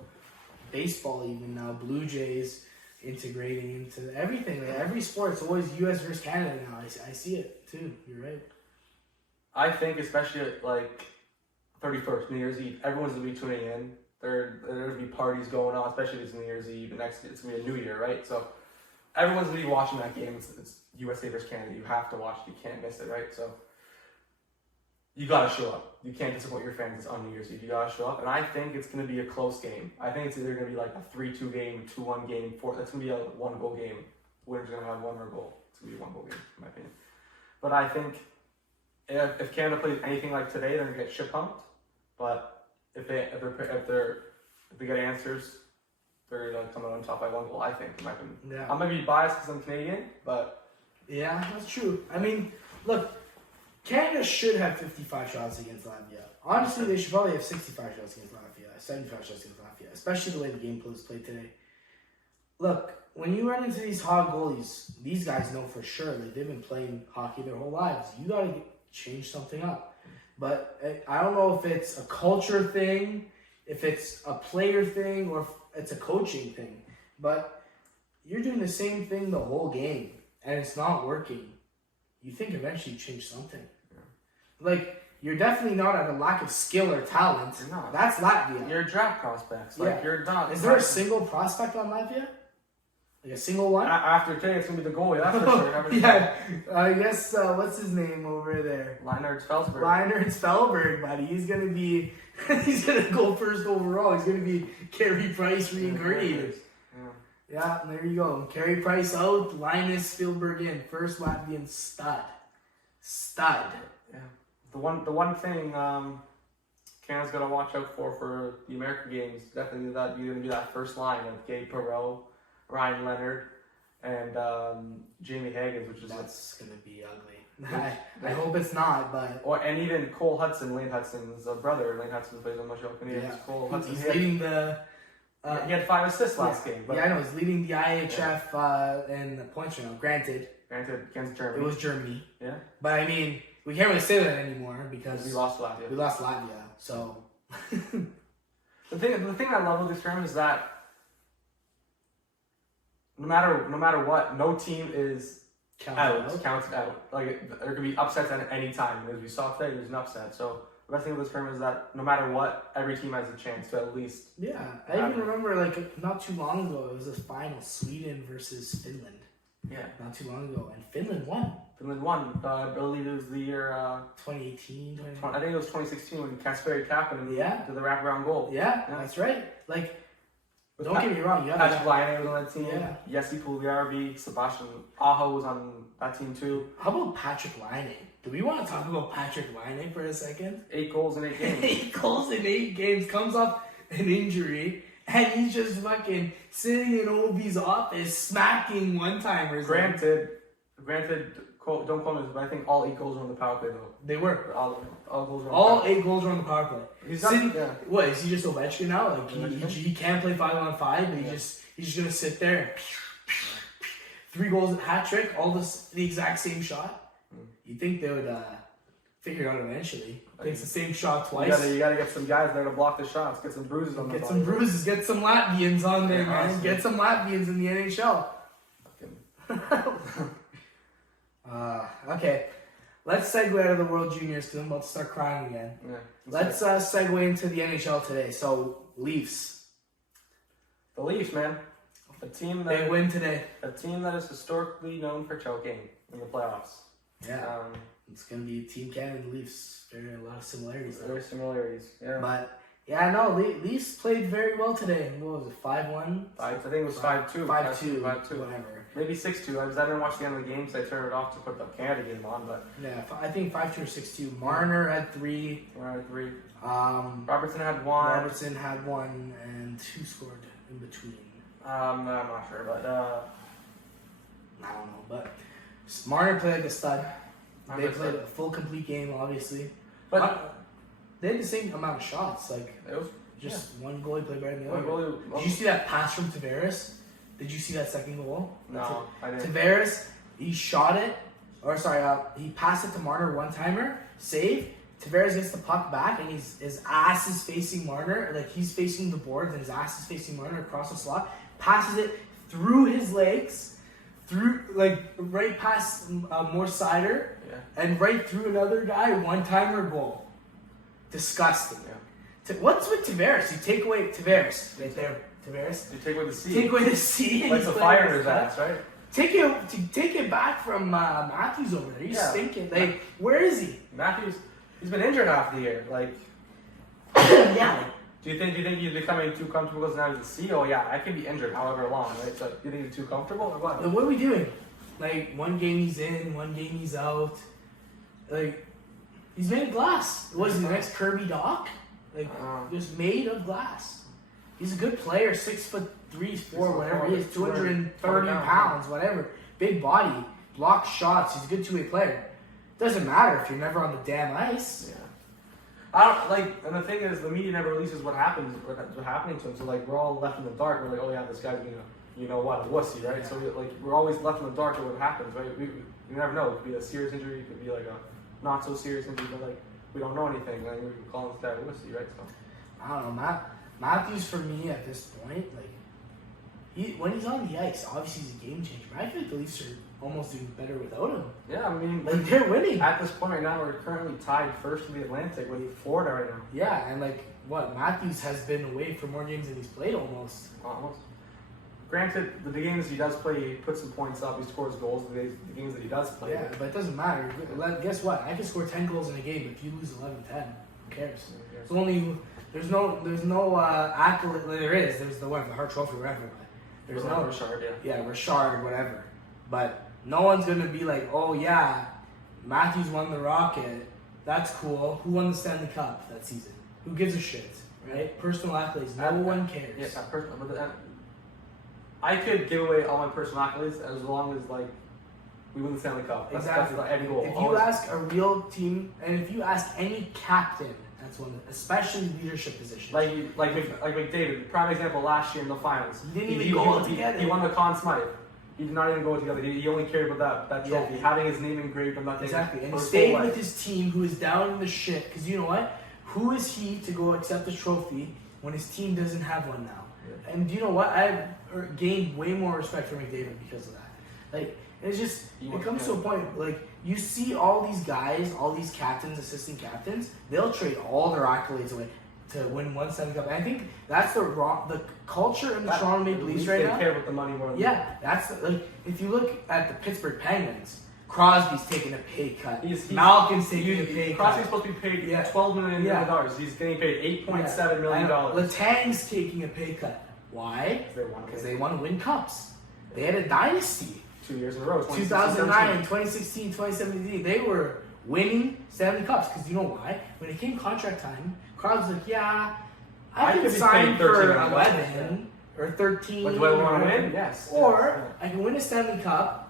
baseball even now, Blue Jays integrating into everything. Every sport, it's always US versus Canada now. I see it too. You're right. I think especially 31st, New Year's Eve, everyone's gonna be tuning in. There's gonna be parties going on, especially if it's New Year's Eve. It's gonna be a New Year, right? So everyone's gonna be watching that game. It's USA versus Canada. You have to watch it. You can't miss it, right? So you gotta show up. You can't disappoint your fans on New Year's Eve. You gotta show up, and I think it's gonna be a close game. I think it's either gonna be a 3-2 game, 2-1 game, 4. That's gonna be a 1-goal game. Winner's gonna have 1 more goal. It's gonna be a 1-goal game, in my opinion. But I think if Canada plays anything like today, they're gonna get shit pumped. But if they get answers, they're gonna come out on top by 1 goal. I think, in my opinion. Yeah. I'm gonna be biased because I'm Canadian, but yeah, that's true. I mean, look. Canada should have 55 shots against Latvia. Honestly, they should probably have 65 shots against Latvia, 75 shots against Latvia, especially the way the game was played today. Look, when you run into these hot goalies, these guys know for sure that they've been playing hockey their whole lives. You got to change something up. But I don't know if it's a culture thing, if it's a player thing, or if it's a coaching thing. But you're doing the same thing the whole game and it's not working, you think eventually you change something. Yeah. Like, you're definitely not at a lack of skill or talent. You're not. That's Latvia. You're draft prospects. Like, you're not. Is there a single prospect on Latvia? Like a single one? After today, it's going to be the goalie, that's for sure. Yeah, I guess, what's his name over there? Leonard Spellsberg. Leonard Spellberg, buddy. He's going to be, he's going to go first overall. He's going to be Carey Price reincarnated. Yeah, there you go. Carey Price out, Linus Spielberg in. First Latvian stud. Yeah. The one thing Canada's got to watch out for the American games, definitely that you're going to be that first line of Gabe Perreault, Ryan Leonard, and Jamie Higgins, that's going to be ugly. I hope it's not, but and even Cole Hudson, Lane Hudson's brother. Lane Hudson plays on Montreal Canadiens. Cole Hudson. He's leading the. He had 5 assists last game. But I know he's leading the IIHF in points right now. Granted, against Germany. It was Germany. Yeah. But I mean, we can't really say that anymore because we lost Latvia. So the thing I love with this tournament is that no matter what, no team is counted out. Like, there could be upsets at any time. As we saw today, there's an upset. So the best thing with this tournament is that no matter what, every team has a chance to at least. Yeah, I even remember like not too long ago it was a final, Sweden versus Finland. Yeah, not too long ago, and Finland won. I believe it was the year 2018. I think it was 2016 when Kasperi Kapanen did the wraparound goal. Yeah, that's right. Like, don't get me wrong, Patrick Laine was on that team. Yeah. Jesse Puljujärvi, Sebastian Aho was on that team too. How about Patrick Laine? Do we want to talk about Patrick Laine for a second? 8 goals in 8 games. 8 goals in 8 games, comes off an injury, and he's just fucking sitting in OB's office smacking one-timers. Granted, don't quote me, but I think all 8 goals were on the power play though. They were. All goals were on all 8 goals were on the power play. What, is he just Ovechkin now? Like, he can't play 5-on-5, but he's just going to sit there. 3 goals, hat trick, all the exact same shot. You'd think they would figure it out eventually. Takes the same shot twice. You gotta get some guys there to block the shots. Get some bruises on them. Get some bruises. Get some Latvians on there, man. Awesome. Get some Latvians in the NHL. Okay. Let's segue out of the World Juniors because I'm about to start crying again. Yeah, let's segue into the NHL today. So, Leafs. The Leafs, man. A team that they win today. A team that is historically known for choking in the playoffs. Yeah. It's going to be Team Canada and the Leafs. There are a lot of similarities. Yeah. But, yeah, no, Leafs played very well today. What was it, 5-1? I think it was 5-2. 5-2. Whatever. Maybe 6-2. Because I didn't watch the end of the game, so I turned it off to put the Canada game on. But yeah, I think 5-2 or 6-2. Marner had 3. Robertson had 1. Robertson had 1, and 2 scored in between. I'm not sure, but I don't know, but Marner played like a stud. They played a full, complete game, obviously. But they had the same amount of shots. Like, it was one goalie played better than the other. Did you see that pass from Tavares? Did you see that second goal? No, I didn't. Tavares, he shot it. He passed it to Marner, one-timer, save. Tavares gets the puck back, and his ass is facing Marner. Like, he's facing the boards, and his ass is facing Marner across the slot. Passes it through his legs, right past Sider, and right through another guy, one-timer goal. Disgusting. Yeah. What's with Tavares? You take away Tavares right there. Tavares. You take away the C. Take away the C. Like the fire in his ass, right? Take it back from Matthews over there. He's stinking. Like, where is he? Matthews, he's been injured half the year. Like, yeah. Do you think he's becoming too comfortable because now he's a C? Oh yeah, I can be injured however long, right? So you think he's too comfortable or what? What are we doing? Like, one game he's in, one game he's out. Like, he's made of glass. What is he, the next Kirby Doc? Like, just made of glass. He's a good player, 6'3", 4", whatever he is, 230 pounds, whatever. Big body, blocks shots. He's a good two-way player. Doesn't matter if you're never on the damn ice. Yeah. And the thing is, the media never releases what's happening to him. So like, we're all left in the dark. We're like, oh yeah, this guy's a wussy, right? Yeah. So we're always left in the dark of what happens, right? We never know. It could be a serious injury. It could be like a not so serious injury, but like we don't know anything. Like, we can call this guy a wussy, right? So I don't know, Matthews for me at this point, like, when he's on the ice, obviously he's a game changer. But I feel like the Leafs are almost doing better without him. Yeah, I mean, Like, they're winning. at this point right now, we're currently tied first in the Atlantic with Florida right now. Yeah, and like, Matthews has been away for more games than he's played almost. Almost. Granted, the games he does play, he puts some points up, he scores goals. The games that he does play. Yeah, but it doesn't matter. Guess what? I can score 10 goals in a game, but if you lose 11-10, who cares? It's only, there's no accolade, there's the Hart Trophy, whatever. There's no, Richard, yeah, Richard, whatever. But no one's going to be like, oh yeah, Matthews won the Rocket. That's cool. Who won the Stanley Cup that season? Who gives a shit, right? Personal accolades, no one cares. Yeah, personal. I could give away all my personal accolades as long as like we win the Stanley Cup. Exactly. That's the end goal. If you ask a real team, and if you ask any captain, that's one, especially leadership positions. like McDavid, prime example last year in the finals. He didn't even go together. He won the Conn Smythe. He did not even go together. He only cared about that trophy, having his name engraved on that thing. Exactly, and he stayed with his team, who is down in the shit. Because you know what? Who is he to go accept the trophy when his team doesn't have one now? Yeah. And you know what? I've gained way more respect for McDavid because of that. Like, it's just, it comes to a point, like, you see all these guys, all these captains, assistant captains, they'll trade all their accolades away to win one Stanley Cup. And I think that's the culture in the Toronto Maple Leafs right now. They care about the money more than that's, like, if you look at the Pittsburgh Penguins, Crosby's taking a pay cut. Malkin's taking a pay cut. Crosby's supposed to be paid $12 million. He's getting paid $8.7 million. Letang's taking a pay cut. Why? Because they want to win cups. They had a dynasty. 2 years in a row. 2009, 2016, 2017. They were winning Stanley Cups. Because you know why? When it came contract time, Crosby's like, yeah, I can sign for 11 or 13. But do I want to win? Yes. Or I can win a Stanley Cup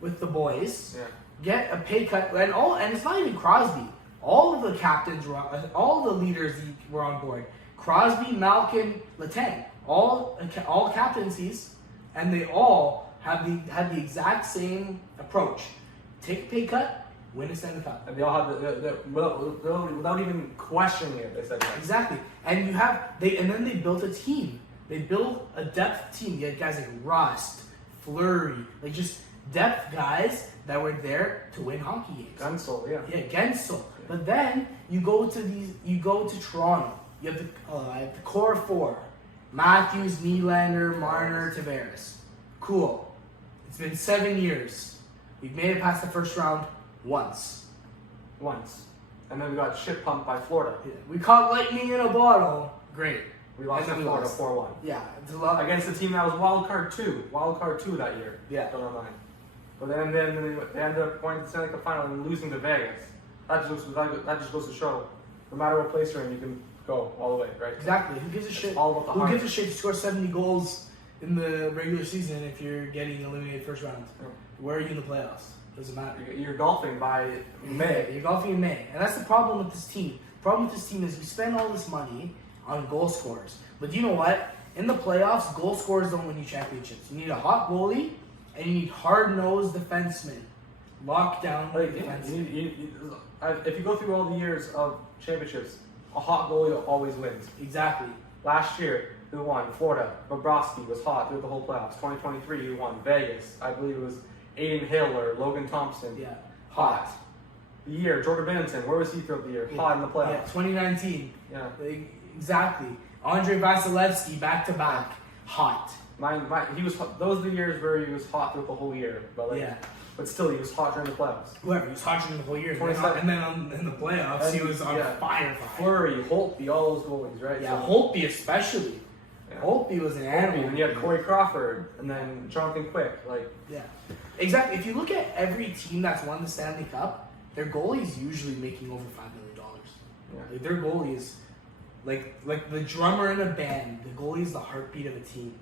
with the boys, get a pay cut, and it's not even Crosby. All of the captains were, all the leaders were on board. Crosby, Malkin, Letang, all captaincies, and they all had the exact same approach. Take a pay cut, win a Stanley Cup. And they all had without even questioning it. They said that. Exactly, and then they built a team. They built a depth team. You had guys like Rust, Fleury, like just depth guys that were there to win hockey games. Gensel, Gensel. Yeah. But then you go to Toronto. You have the core four: Matthews, Nylander, Marner, Tavares. Cool. It's been 7 years. We've made it past the first round once. And then we got shit pumped by Florida. Yeah. We caught lightning in a bottle. Great. We lost to Florida 4-1. Yeah. Against the team that was wild card two that year. Yeah. Don't remind. But then they ended up going to the Stanley Cup final and losing to Vegas. That just goes to show, no matter what place you're in, you can go all the way, right? Exactly. Who gives a shit? All about the heart. Who gives a shit to score 70 goals in the regular season if you're getting eliminated first round? Yeah. Where are you in the playoffs? Doesn't matter. You're golfing by May. You're golfing in May. And that's the problem with this team. The problem with this team is we spend all this money on goal scorers. But you know what? In the playoffs, goal scorers don't win you championships. You need a hot goalie, and you need hard-nosed defensemen. Lockdown defensemen. If you go through all the years of championships, a hot goalie always wins. Exactly. Last year, who won? Florida. Bobrovsky was hot through the whole playoffs. 2023, who won? Vegas. I believe it was Aiden Hill or Logan Thompson. Yeah. Hot. The year, Jordan Binnington, where was he throughout the year? Hot in the playoffs. Yeah, 2019. Yeah. Exactly. Andre Vasilevsky, back-to-back. Hot. He was. Those are the years where he was hot throughout the whole year. But still, he was hot during the playoffs. Whoever, he was hot during the whole year. And then in the playoffs, he was on fire. Fleury, Holtby, all those goalies, right? Yeah, Holtby especially. Yeah. Holtby was an animal. And you had Corey Crawford, and then Jonathan Quick. Yeah, exactly. If you look at every team that's won the Stanley Cup, their goalie is usually making over $5 million. Yeah. Like their goalie is like the drummer in a band. The goalie is the heartbeat of a team.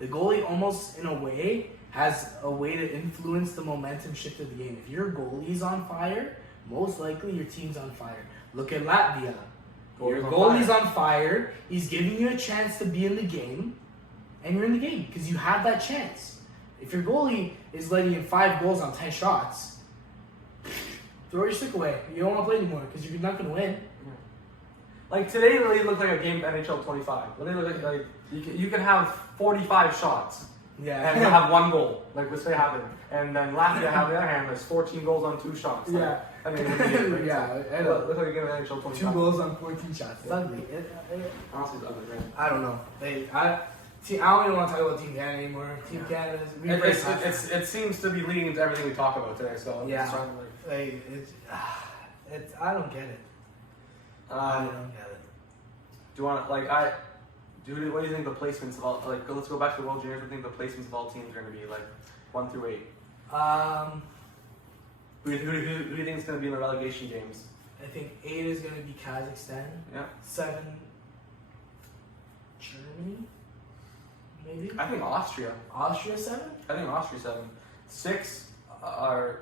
The goalie almost in a way has a way to influence the momentum shift of the game. If your goalie's on fire, most likely your team's on fire. Look at Latvia. Your goalie's on fire. He's giving you a chance to be in the game, and you're in the game because you have that chance. If your goalie is letting in 5 goals on 10 shots, throw your stick away. You don't want to play anymore because you're not going to win. Yeah. Like today, they look like a game of NHL 25. They look like you can have 45 shots Yeah. And have 1 goal. Like, what's going to happen? And then Latvia, on the other hand, has 14 goals on 2 shots. Like, Yeah. I mean, it would be like, yeah. Look like a game of NHL 20 2 goals on 14 shots. It's ugly. Honestly, it's ugly, right? I don't know. I don't even want to talk about Team Canada anymore. Team Canada is it seems to be leading into everything we talk about today. So yeah. it's trying to, I don't get it. I don't get it. Do you want to what do you think the placements of all let's go back to the World Juniors. What do you think the placements of all teams are going to be 1 through 8? Who do you think is going to be in the relegation games? I think 8 is going to be Kazakhstan. Yeah. 7, Germany. Maybe. I think Austria. Austria 7. I think Austria 7. 6 are.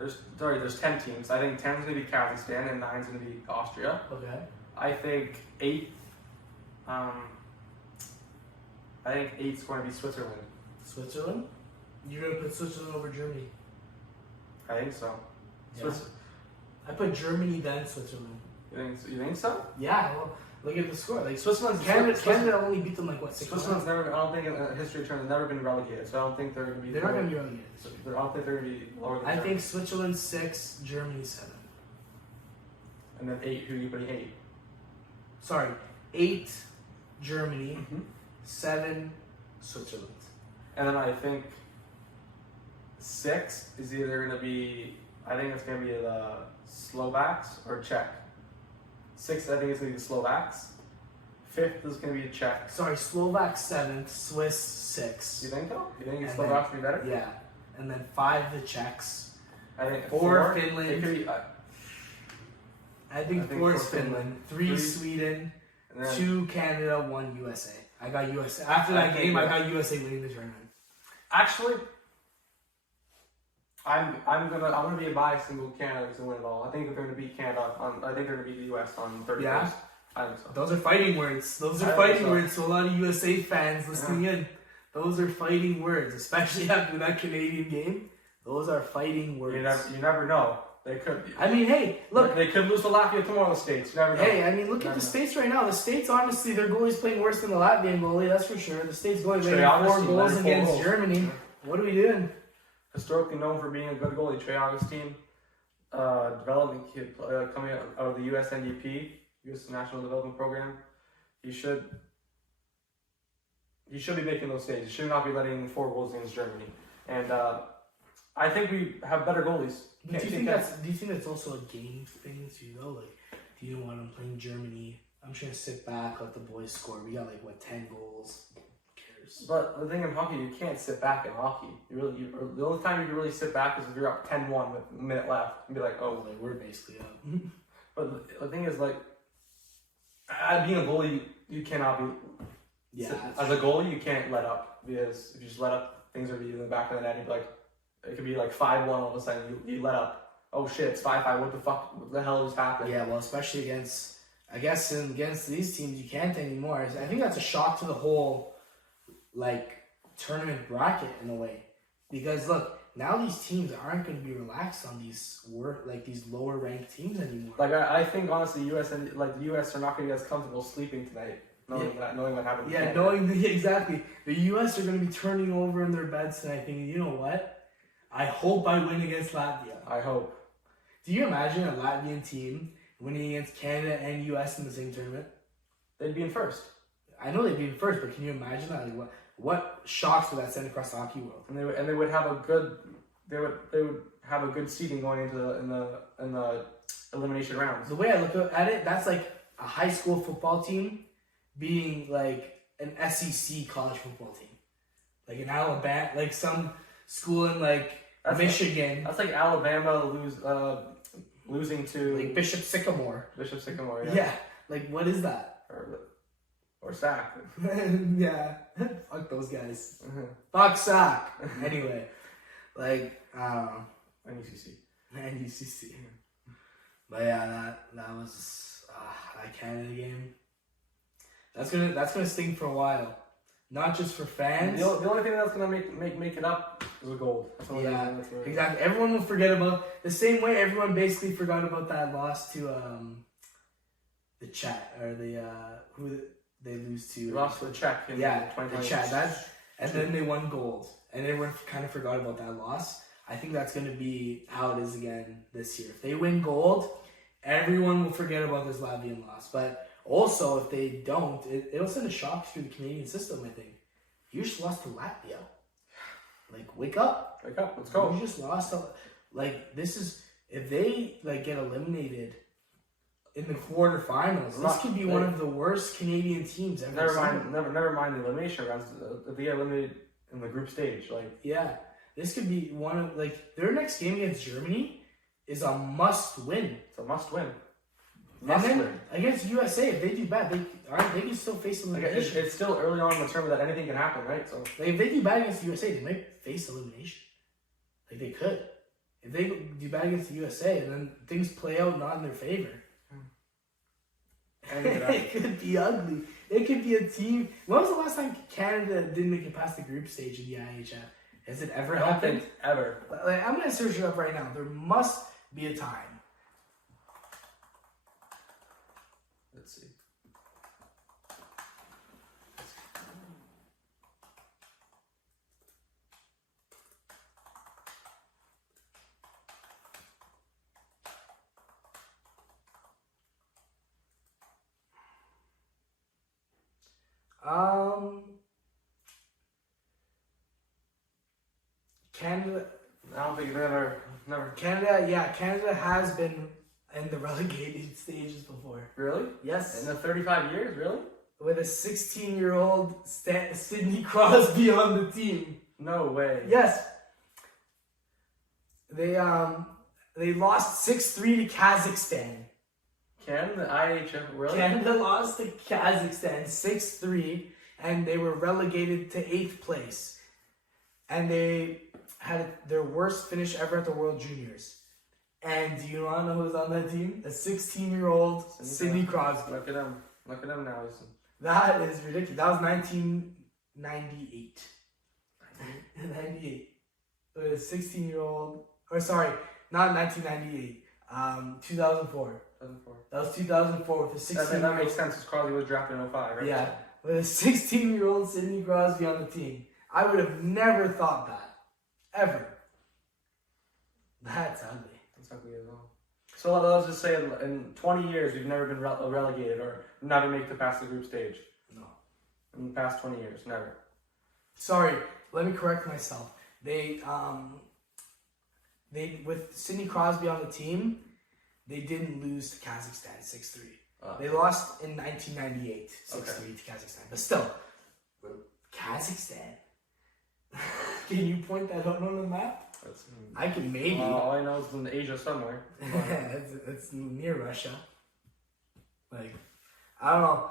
There's 10 teams. I think 10 is going to be Kazakhstan and 9 is going to be Austria. Okay. I think 8. I think 8 is going to be Switzerland. Switzerland? You're going to put Switzerland over Germany? I think so. Yeah. I put Germany then Switzerland. You think so? Yeah. Well, look at the score. Like Switzerland's Canada only beat them 6. Switzerland's never. I don't think in history terms they've never been relegated. So I don't think they're going to be. They're not going to be relegated. I don't think they're going to be lower than. I think Switzerland 6, Germany 7. And then 8. Who are you putting 8? Sorry, 8 Germany, 7 Switzerland. And then I think 6 is either going to be. I think it's going to be the Slovaks or Czech. 6th, I think it's going to be the Slovaks. 5th is going to be Czech. Sorry, Slovak 7th, Swiss 6. You think so? You think And Slovaks will be better? Yeah. And then 5 the Czechs. I think 4 Finland. It could be, I think 4 is Finland. 3 Sweden. 2 Canada, 1 USA. I got USA. After that game, I got USA winning the tournament. Actually, I'm gonna be biased and go Canada to win it all. I think they're gonna beat Canada. I think they're gonna beat the US on 31st. Yeah? I think so. Those are fighting words. Those are fighting words. So a lot of USA fans listening in. Those are fighting words, especially after that Canadian game. Those are fighting words. You never know. They could. I mean, hey, look. They could lose to Latvia tomorrow. The States. You never know. Hey, I mean, look at the States right now. The States, honestly, their goalie's playing worse than the Latvian goalie. That's for sure. The States goalie made 4 goals against Germany. What are we doing? Historically known for being a good goalie, Trey Augustine, development kid coming out of the US NDP, US National Development Program. He should be making those saves. He should not be letting 4 goals against Germany. And I think we have better goalies. Do you think that's also a game thing too, though? Like, do you want them playing Germany? I'm just gonna sit back, let the boys score. We got 10 goals. Who cares? But the thing in hockey, you can't sit back in hockey. The only time you can really sit back is if you're up 10-1 with a minute left and be like, oh, we're basically up. But the thing is, being a goalie, you cannot be. Yeah. As a goalie, you can't let up, because if you just let up, things are in the back of the net. You'd be like, it could be 5-1 all of a sudden. You let up. Oh shit, it's 5-5. What the fuck? What the hell just happened? Yeah, well, especially against these teams, you can't anymore. I think that's a shock to the whole tournament bracket in a way, because look, now these teams aren't going to be relaxed on these lower ranked teams anymore. I think honestly, the US are not going to be as comfortable sleeping tonight, knowing what happened. Yeah, exactly. The US are going to be turning over in their beds tonight, thinking, you know what? I hope I win against Latvia. I hope. Do you imagine a Latvian team winning against Canada and US in the same tournament? They'd be in first. I know they'd be in first, but can you imagine that? What shocks would that send across the hockey world? And they would have a good have a good seeding going into in the elimination rounds. The way I look at it, that's like a high school football team being an SEC college football team, in Alabama, some school in Michigan. That's like Alabama losing to Bishop Sycamore. Bishop Sycamore. Yeah. What is that? Or Sac. Yeah. Fuck those guys. Fuck Sac. Anyway, I don't know. NUCC. But yeah, that was that Canada game. That's gonna sting for a while. Not just for fans. The only thing that's gonna make it up is the gold. Yeah, exactly. Everyone will forget about the same way everyone basically forgot about that loss to the Czech, or who they lose to. They lost to the Czech in 2020. The Czech. and then they won gold, and everyone kind of forgot about that loss. I think that's going to be how it is again this year. If they win gold, everyone will forget about this Latvian loss. But also, if they don't, it'll send a shock through the Canadian system, I think. You just lost to Latvia. Like, wake up. Wake up. Let's go. You just lost. This is... If they, get eliminated in the quarterfinals, this could be one of the worst Canadian teams ever. Never mind the elimination rounds. If they get eliminated in the group stage, Yeah. This could be one of, their next game against Germany is a must-win. It's a must-win. And then against USA, if they do bad, they can still face elimination. It's still early on in the tournament that anything can happen, right? So if they do bad against the USA, they might face elimination. They could. If they do bad against the USA and then things play out not in their favor, it could be ugly. It could be a team. When was the last time Canada didn't make it past the group stage in the IIHF? Has it ever happened? Ever. I'm going to search it up right now. There must be a time. Let's see. Canada. I don't think never. Canada has been in the relegated stages before. Really? Yes. In the 35 years, really? With a 16-year-old Sidney Crosby on the team. No way. Yes. They lost 6-3 to Kazakhstan. Canada, IIHF, really? Canada lost to Kazakhstan 6-3, and they were relegated to 8th place. And they had their worst finish ever at the World Juniors. And do you want to know who's on that team? A 16-year-old Sidney Crosby. Look at him now. That is ridiculous. That was 1998. 98. A 16-year-old. Or sorry, not 1998. 2004. That was 2004 with a 16-year-old. That makes sense because Crosby was drafted in 05, right? Yeah. With a 16-year-old Sidney Crosby on the team. I would have never thought that. Ever. That's ugly. That's ugly as well. So let's just say in 20 years we've never been relegated or never make it past the group stage. No. In the past 20 years, never. Sorry, let me correct myself. They with Sidney Crosby on the team, they didn't lose to Kazakhstan 6-3. They lost in 1998 6-3 to Kazakhstan. But still, Kazakhstan. Can you point that out on the map? I can maybe. All I know is in Asia somewhere. it's near Russia. I don't know.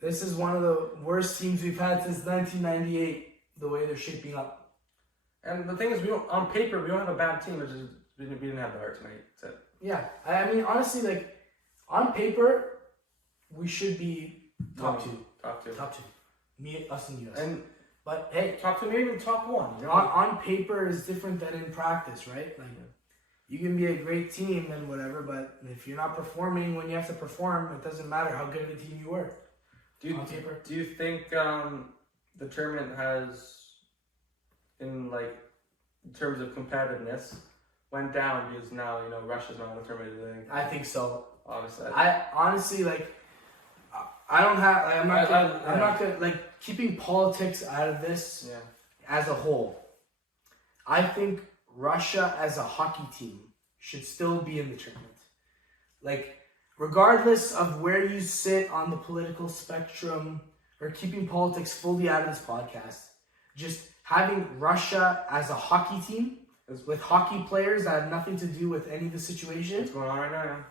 This is one of the worst teams we've had since 1998. The way they're shaping up. And the thing is, on paper we don't have a bad team. It's just we didn't have the heart tonight. That's it. Yeah, I mean honestly, on paper, we should be top two. Top two. Me, us, and US. But hey, top two, maybe even top one. You know? On paper is different than in practice, right? You can be a great team and whatever, but if you're not performing when you have to perform, it doesn't matter how good of a team you were. Do you think the tournament has, in terms of competitiveness, went down because now Russia's not in the tournament? I think so. Obviously, I honestly I don't have. I'm not gonna keeping politics out of this. Yeah. As a whole, I think Russia as a hockey team should still be in the tournament. Regardless of where you sit on the political spectrum, or keeping politics fully out of this podcast, just having Russia as a hockey team with hockey players that have nothing to do with any of the situation. What's going on right now?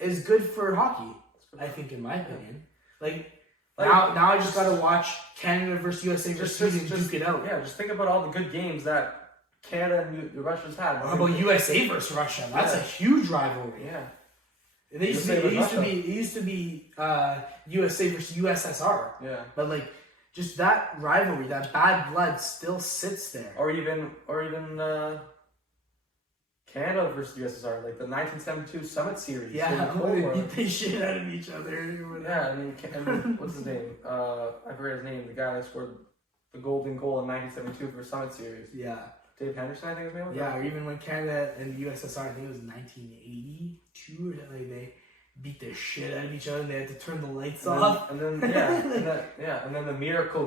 Is good for hockey. I think, in my opinion. Now I just gotta watch Canada versus USA versus Sweden duke it out. Yeah, just think about all the good games that Canada and the Russians had. What about USA versus Russia? That's a huge rivalry. Yeah. It used to be USA versus USSR. Yeah. But just that rivalry, that bad blood still sits there. Or even Canada versus USSR, the 1972 Summit Series. Yeah, they beat the shit out of each other. Yeah, what's his name? I forget his name. The guy that scored the golden goal in 1972 for Summit Series. Yeah. Dave Henderson, I think his name was. Yeah, or even when Canada and the USSR, I think it was 1982 or something, they beat the shit out of each other and they had to turn the lights off. And then the miracle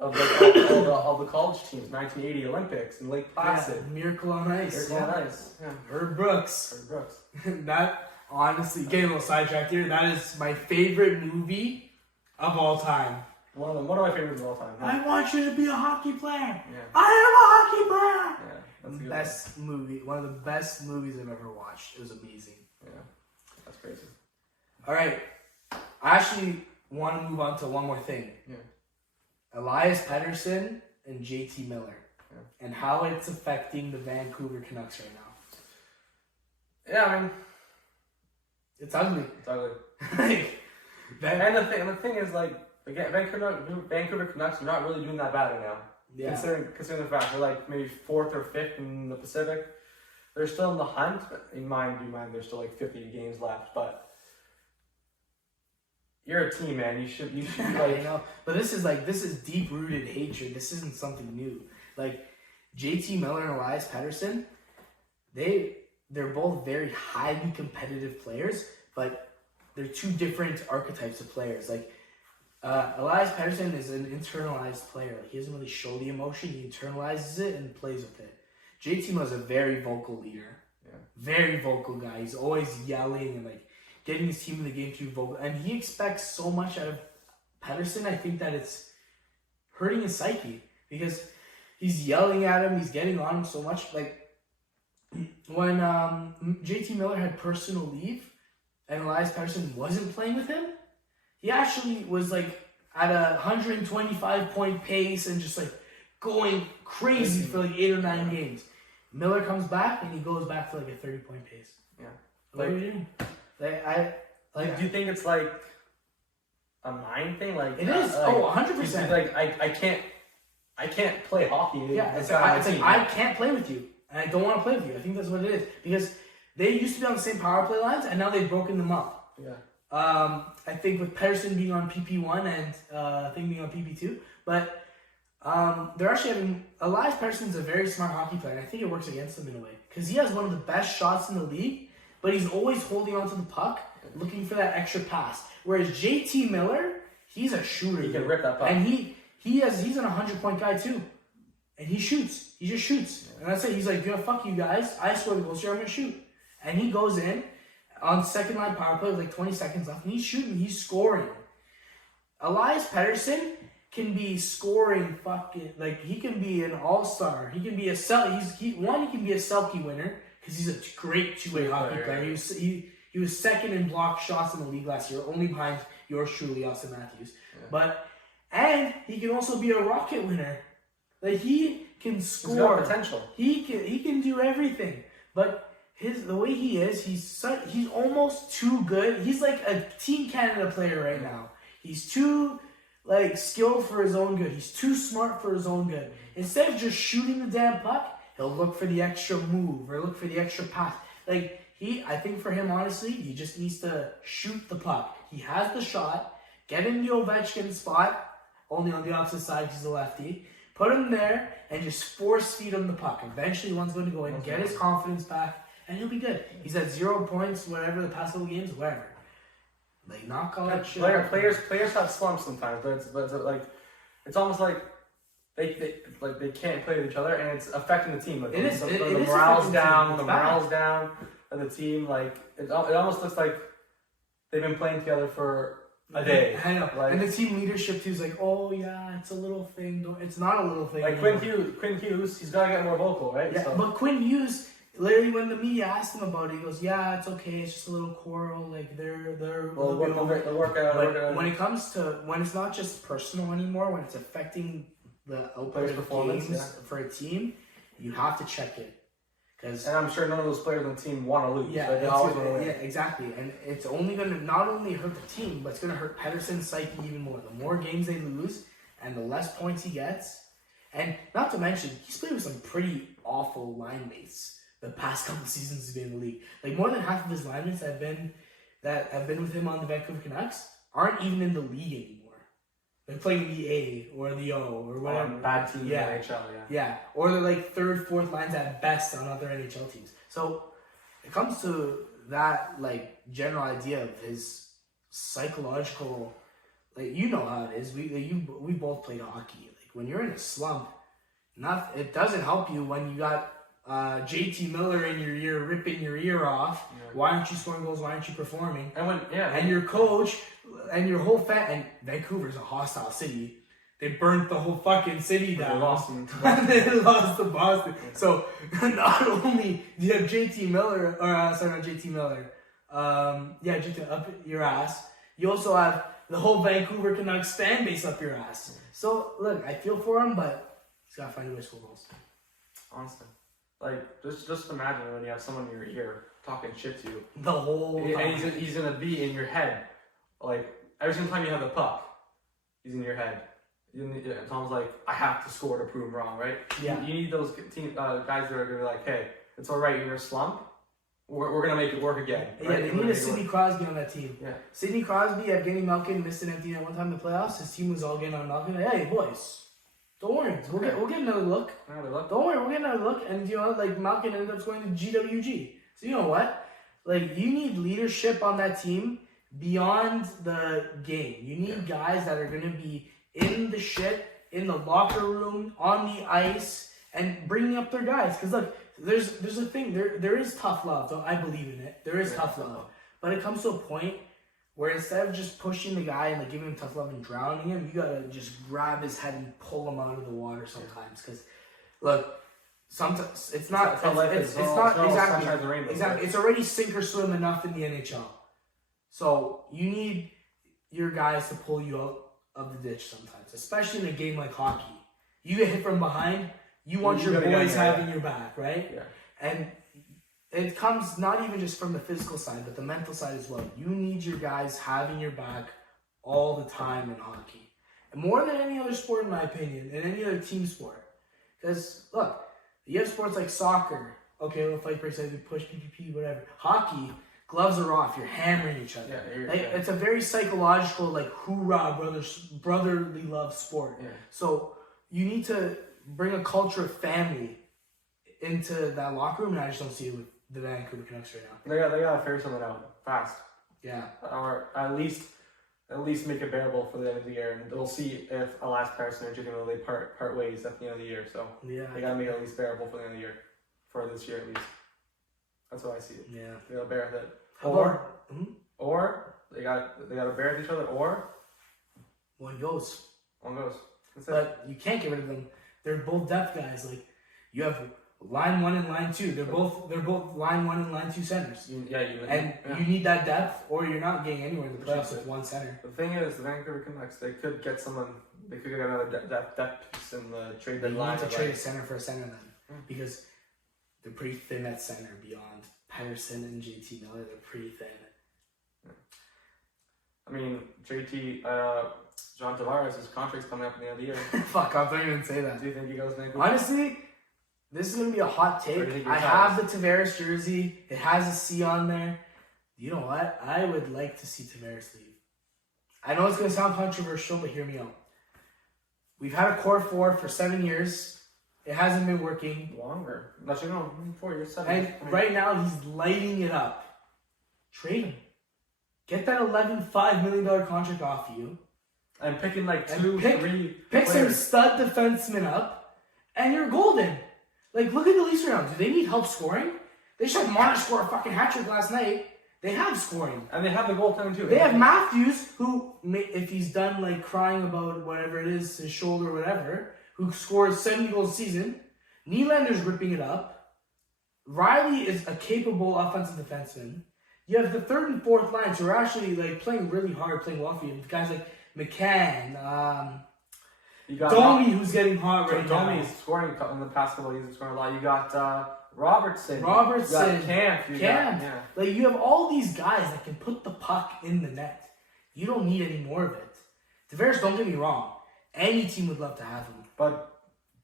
of the college teams, 1980 Olympics in Lake Placid. Yeah, Miracle on Ice. Miracle on Ice. Yeah. Herb Brooks. Herb Brooks. That, honestly, getting a little sidetracked here, that is my favorite movie of all time. One of my favorites of all time. I want you to be a hockey player. Yeah. I am a hockey player. Yeah, that's a good Best movie. One of the best movies I've ever watched. It was amazing. Yeah, that's crazy. All right. I actually want to move on to one more thing. Yeah. Elias Pettersson and JT Miller. Yeah. And how it's affecting the Vancouver Canucks right now. Yeah, I mean, it's ugly. It's ugly. Like, and the thing is, like, again, Vancouver Canucks are not really doing that bad right now. Yeah. Considering the fact they're like maybe 4th or 5th in the Pacific. They're still in the hunt. In mind, there's still like 50 games left. But you're a team, man. You should be like. I know. But this is deep rooted hatred. This isn't something new. Like JT Miller and Elias Pettersson, they're both very highly competitive players, but they're two different archetypes of players. Like Elias Pettersson is an internalized player. Like, he doesn't really show the emotion. He internalizes it and plays with it. JT Miller is a very vocal leader. Yeah. Very vocal guy. He's always yelling and like getting his team in the game to be vocal. And he expects so much out of Pettersson. I think that it's hurting his psyche because he's yelling at him. He's getting on him so much. Like when JT Miller had personal leave and Elias Pettersson wasn't playing with him, he actually was like at a 125 point pace and just like going crazy for like 8 or 9 games. Miller comes back and he goes back to like a 30 point pace. Yeah. What are you doing? Do you think it's like a mind thing? Like it is. Like, 100%. Like I can't play hockey. Yeah, it's like I can't play with you, and I don't want to play with you. I think that's what it is because they used to be on the same power play lines, and now they've broken them up. Yeah. I think with Pettersson being on PP1 and I think being on PP2, but they're actually having Elias Pettersson's a very smart hockey player, and I think it works against them in a way because he has one of the best shots in the league, but he's always holding onto the puck, looking for that extra pass. Whereas JT Miller, he's a shooter. He can rip that puck, and he's an 100-point guy too, and he shoots. He just shoots, and that's it. He's like, "Yeah, fuck you guys. I score the goal, so I'm gonna shoot," and he goes in. On second line power play with like 20 seconds left, and he's shooting, he's scoring. Elias Pettersson can be scoring fucking, like, he can be an all-star. He can be a he can be a Selke winner because he's a great two-way hockey player. He was second in blocked shots in the league last year, only behind yours truly, Austin Matthews. Yeah. And he can also be a Rocket winner. Like, he can score. He's got potential. He can do everything, but the way he is, he's almost too good. He's like a Team Canada player right now. He's too like skilled for his own good. He's too smart for his own good. Instead of just shooting the damn puck, he'll look for the extra move or look for the extra pass. Like I think for him, honestly, he just needs to shoot the puck. He has the shot. Get in the Ovechkin spot, only on the opposite side because he's a lefty. Put him there and just force feed him the puck. Eventually, one's going to go in, get his confidence back. And he'll be good. He's at 0 points, whatever, the past couple games, whatever. Like, knock all that shit. Players have slumps sometimes, but it's like it's almost like they can't play with each other, and it's affecting the team. Like, the morale's down. The morale's down, and the team it almost looks like they've been playing together for a day. I know. Like, and the team leadership too is like, oh yeah, it's a little thing. It's not a little thing. Like Quinn Hughes, he's got to get more vocal, right? Yeah, but Quinn Hughes. Literally, when the media asked him about it, he goes, "Yeah, it's okay. It's just a little quarrel. Like they'll work out." When it comes to when it's not just personal anymore, when it's affecting the output of games for a team, you have to check it. And I'm sure none of those players on the team want to lose. Yeah, they always want to win. Yeah, exactly. And it's only going to not only hurt the team, but it's going to hurt Pettersson's psyche even more. The more games they lose, and the less points he gets, and not to mention he's played with some pretty awful line mates. The past couple seasons he's been in the league. Like more than half of his linemen that have been with him on the Vancouver Canucks aren't even in the league anymore. They're playing the A or the O or whatever. Bad team in the Yeah. NHL, Yeah, or they're like third, fourth lines at best on other NHL teams. So it comes to that like general idea of his psychological, like you know how it is. We both played hockey. Like when you're in a slump, it doesn't help you when you got JT Miller in your ear ripping your ear off. Yeah. Why aren't you scoring goals? Why aren't you performing? And your coach and your whole and Vancouver's a hostile city. They burnt the whole fucking city down. They lost to They lost to Boston. So not only do you have JT Miller, sorry, not JT Miller, JT up your ass. You also have the whole Vancouver Canucks fan base up your ass. So look, I feel for him, but he's gotta find a way to score goals. Honestly, like just imagine when you have someone in your ear talking shit to you The whole time. and he's gonna be in your head, like every single time you have the puck, he's in your head. It's almost like I have to score to prove him wrong, right? Yeah. You need those guys that are gonna be like, hey, it's all right, you're in a slump. We're gonna make it work again. Yeah, Right? they need a Sidney Crosby on that team. Yeah. Sidney Crosby, Evgeny Malkin missed an empty net one time in the playoffs. His team was all getting on Malkin. Hey, boys, don't worry. We'll get another look. Don't worry, we'll get another look. And you know, like Malkin ended up going to GWG. So you know what? Like you need leadership on that team beyond the game. You need guys that are gonna be in the shit, in the locker room, on the ice, and bringing up their guys. Because look, there's a thing. There is tough love. I believe in it. There is tough love. But it comes to a point where instead of just pushing the guy and like giving him tough love and drowning him, you gotta just grab his head and pull him out of the water sometimes. Because look, sometimes it's not exactly. It's already sink or swim enough in the NHL. So you need your guys to pull you out of the ditch sometimes, especially in a game like hockey. You get hit from behind, you want your boys having your back, right? Yeah. And it comes not even just from the physical side, but the mental side as well. You need your guys having your back all the time in hockey. And more than any other sport, in my opinion, and any other team sport. Because, look, you have sports like soccer. Okay, little fight breaks, you push, PPP, whatever. Hockey, gloves are off. You're hammering each other. It's a very psychological, like, hoorah, brotherly love sport. Yeah. So you need to bring a culture of family into that locker room, and I just don't see it with the Vancouver Canucks right now. They gotta figure something out fast. Yeah. Or at least make it bearable for the end of the year, and we'll see if Elias Pettersson or Jimmy they part ways at the end of the year. So yeah, they gotta make it at least bearable for the end of the year, for this year at least. That's how I see it. Yeah. They gotta bear with it. Or they gotta bear with each other, or one goes. That's it. But you can't get rid of them. They're both depth guys. Like you have line 1 and line 2. They're both line 1 and line 2 centers. You need that depth, or you're not getting anywhere in the playoffs with one center. The thing is, the Vancouver Canucks, they could get someone. They could get another depth piece in the trade deadline. They need to trade a center for a center then, because they're pretty thin at center. Beyond Pettersson and JT Miller, they're pretty thin. Yeah. I mean, John Tavares, his contract's coming up in the end of the year. Fuck, I don't even say that. Do you think he goes Vancouver? Honestly, this is gonna be a hot take. I have the Tavares jersey. It has a C on there. You know what? I would like to see Tavares leave. I know it's gonna sound controversial, but hear me out. We've had a core 4 for 7 years. It hasn't been working. Longer. Not 4 years, 7 And years. right now he's lighting it up. Trade him. Get that $11.5 million contract off you. And picking like pick some stud defensemen up, and you're golden. Like, look at the Leafs right now. Do they need help scoring? They just had Marner score a fucking hat trick last night. They have scoring. And they have the goaltending too. They have Matthews, who, if he's done like crying about whatever it is, his shoulder or whatever, who scores 70 goals a season. Nylander's ripping it up. Riley is a capable offensive defenseman. You have the third and fourth lines who are actually like playing really hard, playing well for you. Guys like McCann, Domi, who's getting hot right now. Domi's scoring in the past couple of years. He's scoring a lot. You got Robertson. You got Camp. Like you have all these guys that can put the puck in the net. You don't need any more of it. Tavares, don't get me wrong. Any team would love to have him. But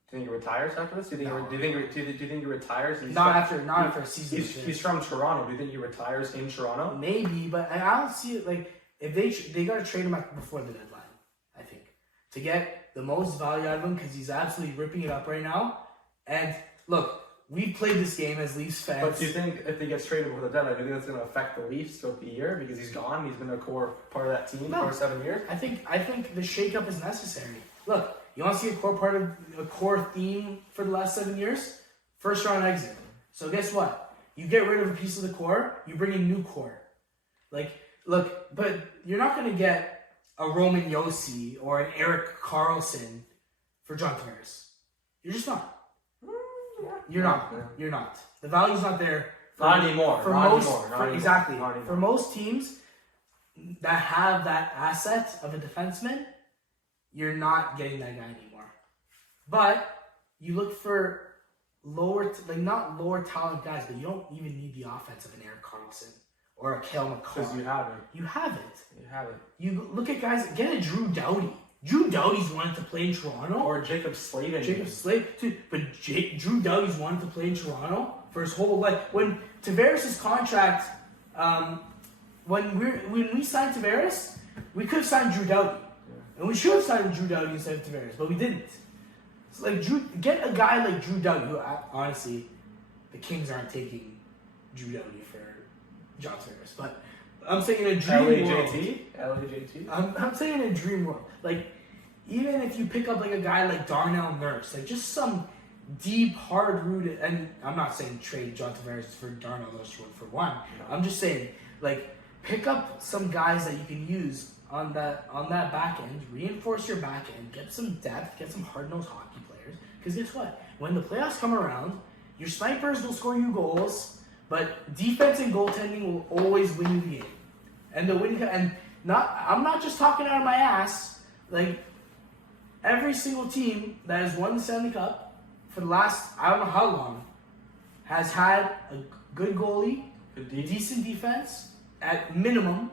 do you think he retires after this? Do you think he retires? Not after a season. He's from Toronto. Do you think he retires in Toronto? Maybe, but I don't see it. Like if they got to trade him before the deadline. I think to get the most value out of him because he's absolutely ripping it up right now. And look, we've played this game as Leafs fans. But do you think if he gets traded with a deadline, do you think that's going to affect the Leafs throughout the year because he's gone? He's been a core part of that team for 7 years. I think the shakeup is necessary. Look, you want to see a core theme for the last 7 years? First round exit. So guess what? You get rid of a piece of the core, you bring in new core. Like, look, but you're not going to get a Roman Josi or an Erik Karlsson for John Tavares. You're just not. You're not. Yeah. You're not. The value's not there. Not anymore. Exactly. For most teams that have that asset of a defenseman, you're not getting that guy anymore. But you look for not lower talent guys, but you don't even need the offense of an Erik Karlsson or a Cale Makar. Because you have it. You have it. You have it. You look at guys, get a Drew Doughty. Drew Doughty's wanted to play in Toronto. Or Jacob Slavin. Drew Doughty's wanted to play in Toronto for his whole life. When Tavares' contract, when we signed Tavares, we could have signed Drew Doughty. Yeah. And we should have signed Drew Doughty instead of Tavares, but we didn't. It's like get a guy like Drew Doughty, who honestly, the Kings aren't taking Drew Doughty for John Tavares. But I'm saying in a dream world. LAJT? I'm saying in a dream world. Like, even if you pick up like a guy like Darnell Nurse, like just some deep, hard-rooted, and I'm not saying trade John Tavares for Darnell Nurse for one. No. I'm just saying, like, pick up some guys that you can use on that back end, reinforce your back end, get some depth, get some hard-nosed hockey players. Because guess what? When the playoffs come around, your snipers will score you goals, but defense and goaltending will always win you the game. And I'm not just talking out of my ass. Like, every single team that has won the Stanley Cup for the last, I don't know how long, has had a good goalie, decent defense, at minimum.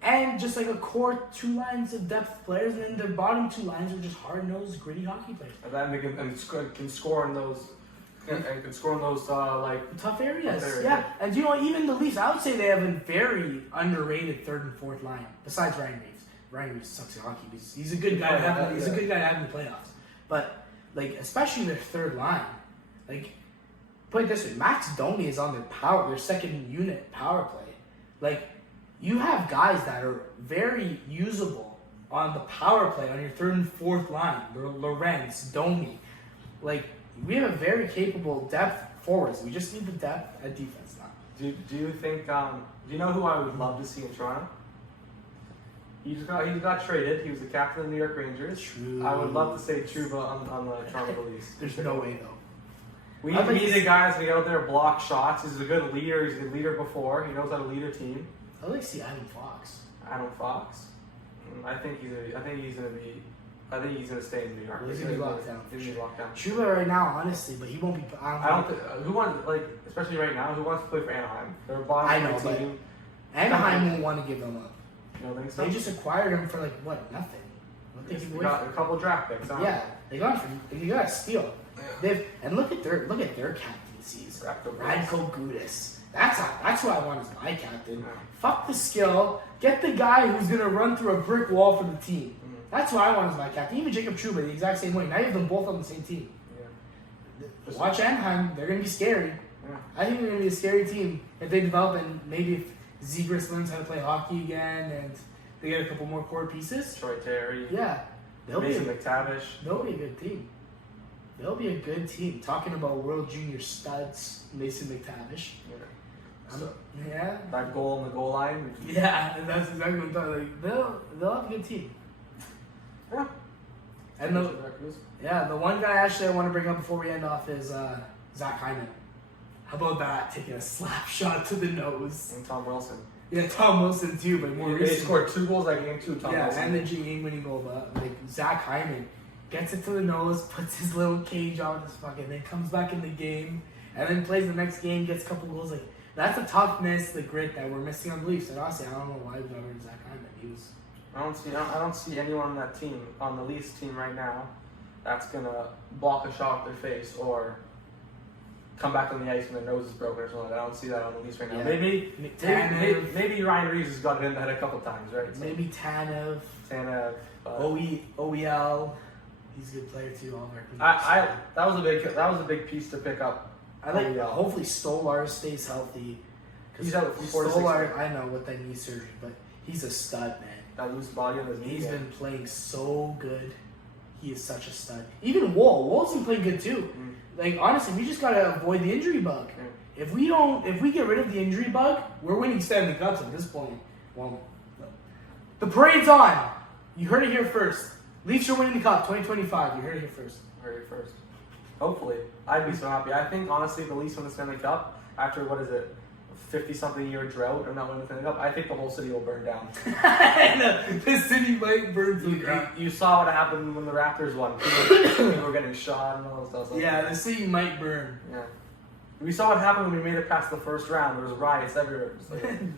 And just like a core 2 lines of depth players, and then their bottom 2 lines are just hard-nosed, gritty hockey players. And then they can score in those, tough areas. Yeah. And even the Leafs, I would say they have a very underrated 3rd and 4th line, besides Ryan Reeves. Ryan Reeves sucks at hockey. He's a good guy to have. He's a good guy to have in the playoffs. But like, especially their 3rd line, like, put it this way: Max Domi is on their second unit power play. Like, you have guys that are very usable on the power play on your 3rd and 4th line. Lorenz, Domi, like, we have a very capable depth forwards. We just need the depth at defense now. Do you think? Do you know who I would love to see in Toronto? He got traded. He was the captain of the New York Rangers. True. I would love to say Trouba on the Toronto Leafs. There's no way though. We need the guys to get out there, block shots. He's a good leader. He's a leader before. He knows how to lead a team. I'd like to see Adam Fox. I think he's gonna stay in New York. Well, he's gonna be locked down. locked down. Trouba right now, honestly, but he won't be. I don't think. Who wants, especially right now? Who wants to play for Anaheim? They're a bottom team. Anaheim won't want to give him up. You don't think so? They just acquired him for nothing. They got a couple draft picks. Yeah, they got him. They got a steal. Yeah. And look at their captaincies. Radko Gudas. That's who I want as my captain. Yeah. Fuck the skill. Get the guy who's gonna run through a brick wall for the team. That's who I want as my captain. Even Jacob Trouba, the exact same way. Now you have them both on the same team. Yeah. Watch Anaheim. They're gonna be scary. Yeah. I think they're gonna be a scary team if they develop, and maybe if Zegras learns how to play hockey again, and they get a couple more core pieces. Troy Terry. Yeah. Mason McTavish. They'll be a good team. They'll be a good team. Talking about World Junior studs, Mason McTavish. Yeah. That goal on the goal line. Yeah, that's exactly what I'm talking about. They'll have a good team. Yeah. And the one guy actually I want to bring up before we end off is Zach Hyman. How about that? Taking a slap shot to the nose. And Tom Wilson. Yeah, Tom Wilson too, but more recently. They scored 2 goals that game too, Tom Wilson. And the game-winning goal, but Zach Hyman gets it to the nose, puts his little cage on his fucking, then comes back in the game, and then plays the next game, gets a couple goals. That's the toughness, the grit that we're missing on the Leafs. And honestly, I don't know why we got rid of Zach Hyman. I don't see anyone on that team, on the Leafs team right now, that's gonna block a shot with their face or come back on the ice when their nose is broken or something. I don't see that on the Leafs right now. Yeah. Maybe Ryan Reeves has got it in the head a couple times, right? So, Maybe Tanev. OEL. He's a good player too. That was a big piece to pick up. I like. Hopefully Stolar stays healthy. He's out for 4 to 6 Stolar, I know with that knee surgery, but he's a stud, man. That loose body on his knee. He's been playing so good. He is such a stud. Even Wool's been playing good too. Like honestly, we just gotta avoid the injury bug. If we get rid of the injury bug, we're winning Stanley Cups at this point. Well, the parade's on. You heard it here first. Leafs are winning the cup 2025. You heard it here first. Hopefully. I'd be so happy. I think honestly the Leafs win the Stanley Cup after 50-something year drought of not winning the Stanley Cup. I think the whole city will burn down. The city might burn to the ground. You saw what happened when the Raptors won. People were getting shot and all that stuff. Yeah, the city might burn. Yeah. We saw what happened when we made it past the first round. There was riots everywhere. So I don't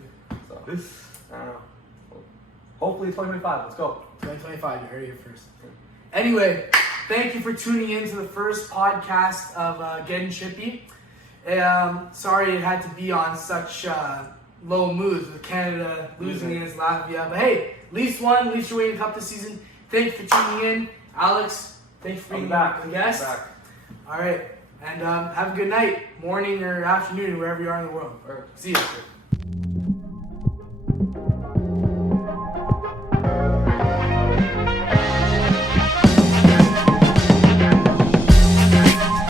know. Hopefully 2025. Let's go. 2025. You heard it here first. Anyway, thank you for tuning in to the first podcast of Gettin Chippy. Sorry it had to be on such low moods with Canada losing against Latvia. But hey, Leafs won. Leafs are winning the cup this season. Thank you for tuning in. Alex, thanks for being back. Guest. All right. And have a good night, morning or afternoon, wherever you are in the world. See you.